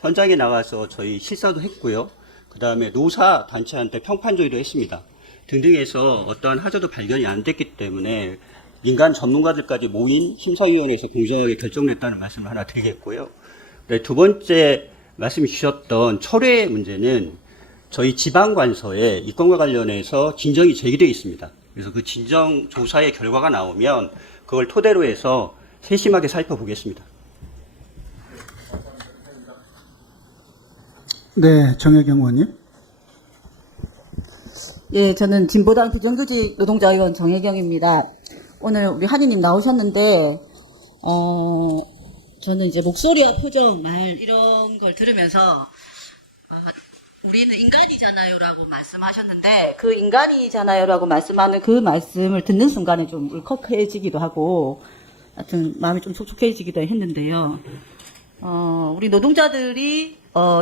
현장에 나가서 저희 실사도 했고요. 그다음에 노사 단체한테 평판 조의도 했습니다. 등등해서 어떠한 하자도 발견이 안 됐기 때문에 민간 전문가들까지 모인 심사위원회에서 공정하게 결정됐다는 말씀을 하나 드리겠고요. 네, 두 번째 말씀 주셨던 철회 문제는 저희 지방관서에 이 건과 관련해서 진정이 제기되어 있습니다. 그래서 그 진정 조사의 결과가 나오면 그걸 토대로 해서 세심하게 살펴보겠습니다. 네, 정혜경 의원님. 예, 저는 진보당 비정규직 노동자의원 정혜경입니다. 오늘 우리 한이님 나오셨는데, 저는 이제 목소리와 표정, 말 이런 걸 들으면서 우리는 인간이잖아요라고 말씀하셨는데 그 인간이잖아요라고 말씀하는 그 말씀을 듣는 순간에 좀 울컥해지기도 하고 하여튼 마음이 좀 촉촉해지기도 했는데요. 우리 노동자들이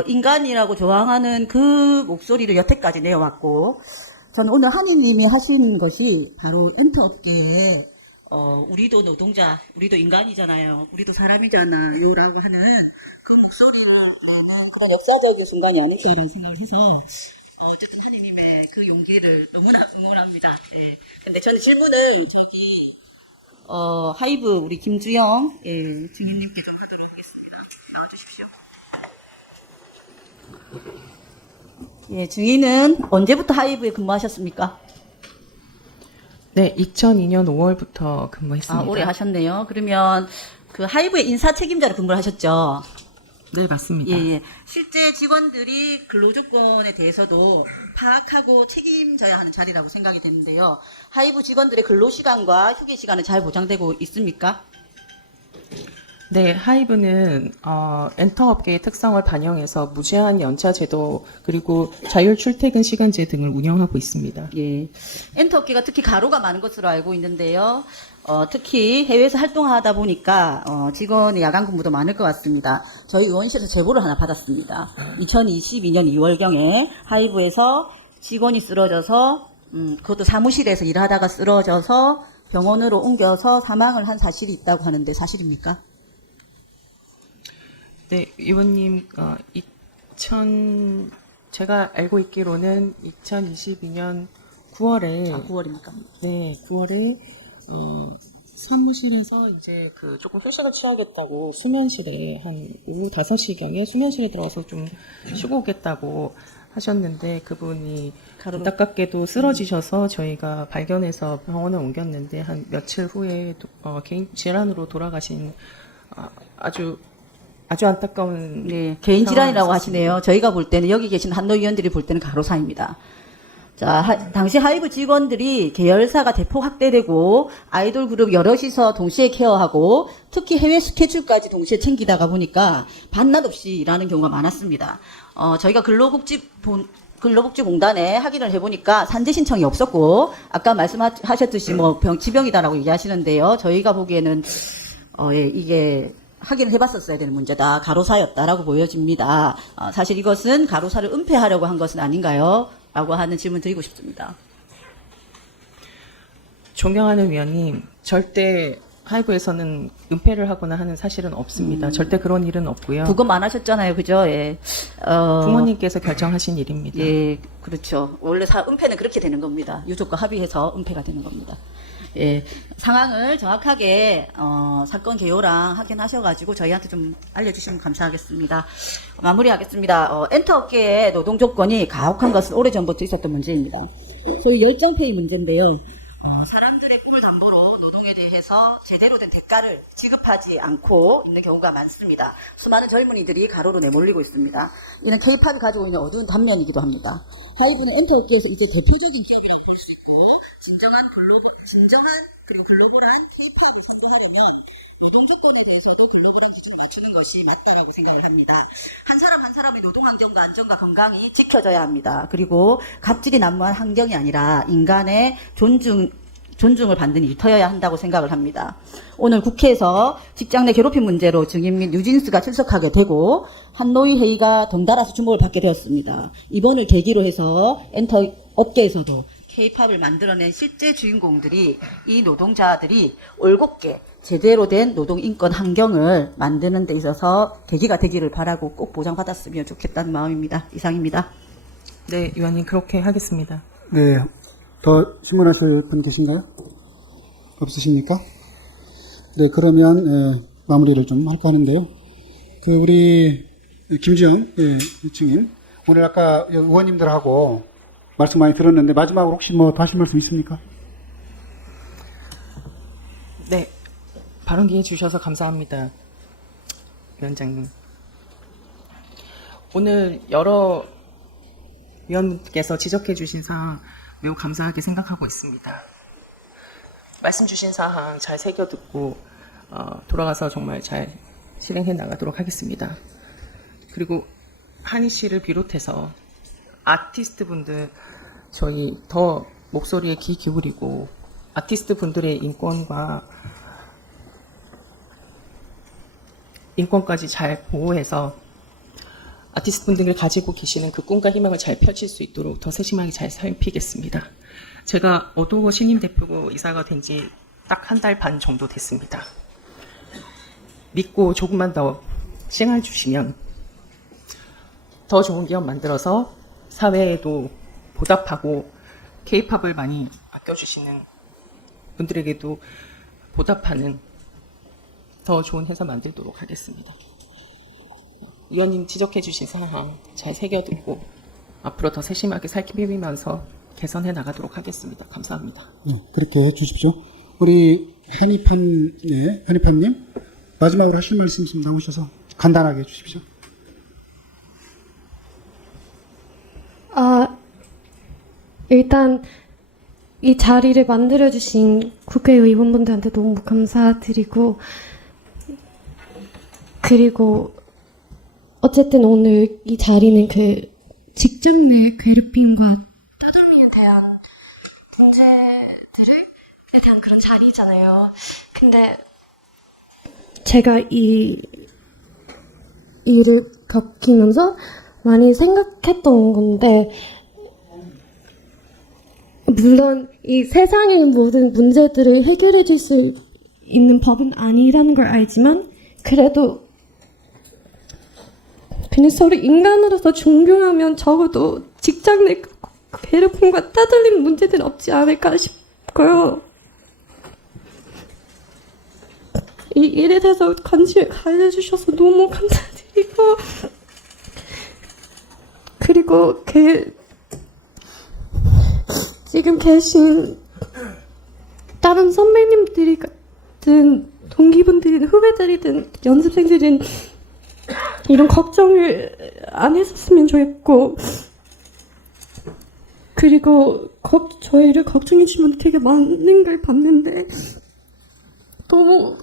인간이라고 조항하는 그 목소리를 여태까지 내어왔고 저는 오늘 한이님이 하신 것이 바로 엔터업계에 우리도 노동자, 우리도 인간이잖아요. 우리도 사람이잖아요. 라고 하는 그 목소리를 내는 그런 역사적인 순간이 아닐까라는 생각을 해서 어쨌든 하느님의 그 용기를 너무나 응원합니다. 예. 근데 저는 질문을 하이브 우리 김주영 증인님께 좀 하도록 하겠습니다. 나와주십시오. 예, 증인은 언제부터 하이브에 근무하셨습니까? 네, 2002년 5월부터 근무했습니다. 아, 오래 하셨네요. 그러면 그 하이브의 인사 책임자로 근무를 하셨죠? 네, 맞습니다. 예. 실제 직원들이 근로조건에 대해서도 파악하고 책임져야 하는 자리라고 생각이 되는데요. 하이브 직원들의 근로시간과 휴게시간은 잘 보장되고 있습니까? 네, 하이브는 엔터업계의 특성을 반영해서 무제한 연차 제도 그리고 자율 출퇴근 시간제 등을 운영하고 있습니다. 예. 엔터업계가 특히 가로가 많은 것으로 알고 있는데요. 특히 해외에서 활동하다 보니까 직원의 야간 근무도 많을 것 같습니다. 저희 의원실에서 제보를 하나 받았습니다. 2022년 2월경에 하이브에서 직원이 쓰러져서 그것도 사무실에서 일하다가 쓰러져서 병원으로 옮겨서 사망을 한 사실이 있다고 하는데 사실입니까? 네, 의원님, 제가 알고 있기로는 2022년 9월에. 9월입니까? 네, 9월에, 사무실에서 이제 조금 휴식을 취하겠다고 수면실에 한 오후 5시경에 수면실에 들어가서 좀 쉬고 오겠다고 하셨는데 그분이 안타깝게도 쓰러지셔서 저희가 발견해서 병원에 옮겼는데 한 며칠 후에 개인 질환으로 돌아가신 아주 안타까운. 네, 개인 질환이라고 하시네요. 저희가 볼 때는 여기 계신 한노 위원들이 볼 때는 가로사입니다. 자, 당시 하이브 직원들이 계열사가 대폭 확대되고 아이돌 그룹 여럿이서 동시에 케어하고 특히 해외 스케줄까지 동시에 챙기다가 보니까 반낮 없이 일하는 경우가 많았습니다. 저희가 근로복지공단에 확인을 해보니까 산재 신청이 없었고 아까 말씀하셨듯이 지병이다라고 얘기하시는데요. 저희가 보기에는 이게 확인을 해봤었어야 되는 문제다. 가로사였다라고 보여집니다. 사실 이것은 가로사를 은폐하려고 한 것은 아닌가요? 라고 하는 질문 드리고 싶습니다. 존경하는 위원님, 절대 하이브에서는 은폐를 하거나 하는 사실은 없습니다. 절대 그런 일은 없고요. 부검 안 하셨잖아요. 그죠? 예. 부모님께서 결정하신 일입니다. 예, 그렇죠. 원래 은폐는 그렇게 되는 겁니다. 유족과 합의해서 은폐가 되는 겁니다. 예, 상황을 정확하게 사건 개요랑 확인하셔가지고 저희한테 좀 알려주시면 감사하겠습니다. 마무리하겠습니다. 엔터업계의 노동 조건이 가혹한 것은 오래전부터 있었던 문제입니다. 소위 열정페이 문제인데요. 사람들의 꿈을 담보로 노동에 대해서 제대로 된 대가를 지급하지 않고 있는 경우가 많습니다. 수많은 젊은이들이 가로로 내몰리고 있습니다. 이는 K-팝이 가지고 있는 어두운 단면이기도 합니다. 하이브는 엔터업계에서 이제 대표적인 기업이라고 볼 수 있고 진정한 그리고 글로벌한 K-팝을 선도하려면 노동 조건에 대해서도 글로벌한 기준을 맞추는 것이 맞다라고 생각을 합니다. 한 사람 한 사람의 노동 환경과 안전과 건강이 지켜져야 합니다. 그리고 갑질이 난무한 환경이 아니라 인간의 존중을 받는 일터여야 한다고 생각을 합니다. 오늘 국회에서 직장 내 괴롭힘 문제로 증인 및 뉴진스가 출석하게 되고 한노위 회의가 덩달아서 주목을 받게 되었습니다. 이번을 계기로 해서 엔터 업계에서도 K-팝을 만들어낸 실제 주인공들이 이 노동자들이 올곧게 제대로 된 노동 인권 환경을 만드는 데 있어서 계기가 되기를 바라고 꼭 보장받았으면 좋겠다는 마음입니다. 이상입니다. 네, 의원님 그렇게 하겠습니다. 네, 더 질문하실 분 계신가요? 없으십니까? 네, 그러면 마무리를 좀 할까 하는데요. 우리 김지영 증인, 오늘 아까 의원님들하고 말씀 많이 들었는데 마지막으로 혹시 더 하실 말씀 있습니까? 네, 발언 기회 주셔서 감사합니다, 위원장님. 오늘 여러 위원님께서 지적해 주신 사항 매우 감사하게 생각하고 있습니다. 말씀 주신 사항 잘 새겨 듣고 돌아가서 정말 잘 실행해 나가도록 하겠습니다. 그리고 한희 씨를 비롯해서 아티스트 분들 저희 더 목소리에 귀 기울이고 아티스트 분들의 인권까지 잘 보호해서 아티스트 분들이 가지고 계시는 그 꿈과 희망을 잘 펼칠 수 있도록 더 세심하게 잘 살피겠습니다. 제가 어도어 신임 대표고 이사가 된 지 딱 한 달 반 정도 됐습니다. 믿고 조금만 더 시간을 주시면 더 좋은 기업 만들어서 사회에도 보답하고 K-팝을 많이 아껴주시는 분들에게도 보답하는 더 좋은 회사 만들도록 하겠습니다. 위원님 지적해 주신 사항 잘 새겨듣고 앞으로 더 세심하게 살피면서 개선해 나가도록 하겠습니다. 감사합니다. 네, 그렇게 해 주십시오. 우리 한희판님 마지막으로 하실 말씀 좀 남으셔서 간단하게 해 주십시오. 일단 이 자리를 만들어주신 국회의원분들한테 너무 감사드리고, 그리고 어쨌든 오늘 이 자리는 그 직장 내 괴롭힘과 따돌림에 대한 문제들에 대한 그런 자리잖아요. 근데 제가 이 일을 겪으면서 많이 생각했던 건데, 물론 이 세상의 모든 문제들을 해결해 줄 수 있는 법은 아니라는 걸 알지만, 그래도 그냥 서로 인간으로서 존경하면 적어도 직장 내 괴롭힘과 따돌림 문제들은 없지 않을까 싶고요. 이 일에 대해서 관심을 가져주셔서 너무 감사드리고, 그리고 지금 계신 다른 선배님들이든 동기분들이든 후배들이든 연습생들은 이런 걱정을 안 했었으면 좋겠고, 그리고 저희를 걱정해 주시면 되게 많은 걸 봤는데 너무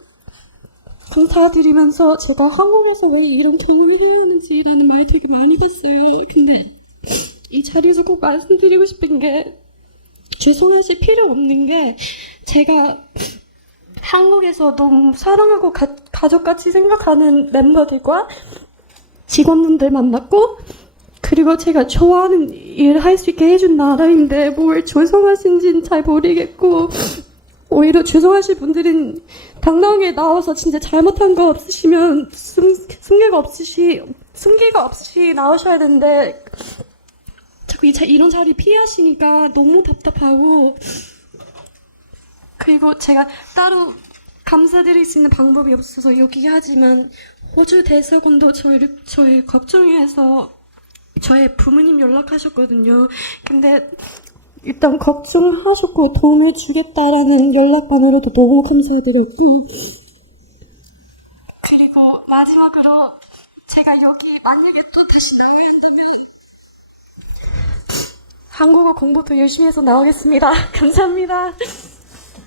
감사드리면서, 제가 한국에서 왜 이런 경험을 해야 하는지라는 말 되게 많이 봤어요. 근데 이 자리에서 꼭 말씀드리고 싶은 게, 죄송하실 필요 없는 게, 제가 한국에서 너무 사랑하고 가족같이 생각하는 멤버들과 직원분들 만났고, 그리고 제가 좋아하는 일을 할 수 있게 해준 나라인데 뭘 죄송하신지는 잘 모르겠고, 오히려 죄송하실 분들은 당당하게 나와서 진짜 잘못한 거 없으시면 숨기가 없이 나오셔야 되는데, 자꾸 이런 자리 피하시니까 너무 답답하고, 그리고 제가 따로 감사드릴 수 있는 방법이 없어서 여기 하지만, 호주 대사관도 저희 걱정해서 저의 부모님 연락하셨거든요. 근데 일단 걱정하셨고 도움을 주겠다라는 연락만으로도 너무 감사드렸고, 그리고 마지막으로 제가 여기 만약에 또 다시 나와야 한다면 한국어 공부 더 열심히 해서 나오겠습니다. 감사합니다.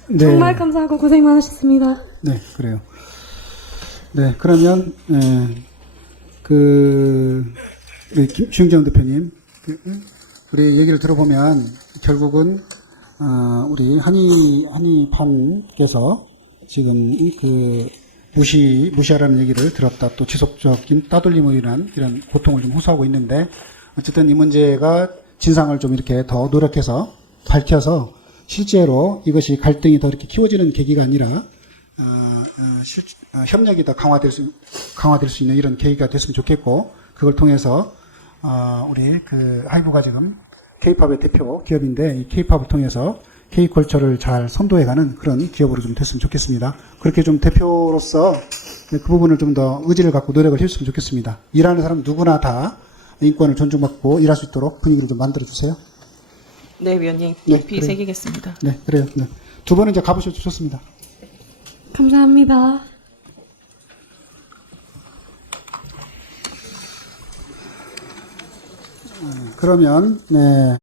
네. 정말 감사하고 고생 많으셨습니다. 네, 그래요. 네, 그러면 우리 주영정 대표님, 우리 얘기를 들어보면 결국은 우리 한의판께서 지금 무시하라는 얘기를 들었다, 또 지속적인 따돌림으로 인한 이런 고통을 좀 호소하고 있는데, 어쨌든 이 문제가 진상을 좀 이렇게 더 노력해서 밝혀서 실제로 이것이 갈등이 더 이렇게 키워지는 계기가 아니라 협력이 더 강화될 수 있는 이런 계기가 됐으면 좋겠고, 그걸 통해서 우리 하이브가 지금 K-팝의 대표 기업인데, 이 K-팝을 통해서 K-컬처를 잘 선도해가는 그런 기업으로 좀 됐으면 좋겠습니다. 그렇게 좀 대표로서 그 부분을 좀 더 의지를 갖고 노력을 해줬으면 좋겠습니다. 일하는 사람 누구나 다 인권을 존중받고 일할 수 있도록 분위기를 좀 만들어주세요. 네, 위원님. 네, 깊이 그래요. 새기겠습니다. 네, 그래요. 네. 두 분은 이제 가보셔도 좋습니다. 감사합니다. 그러면, 네.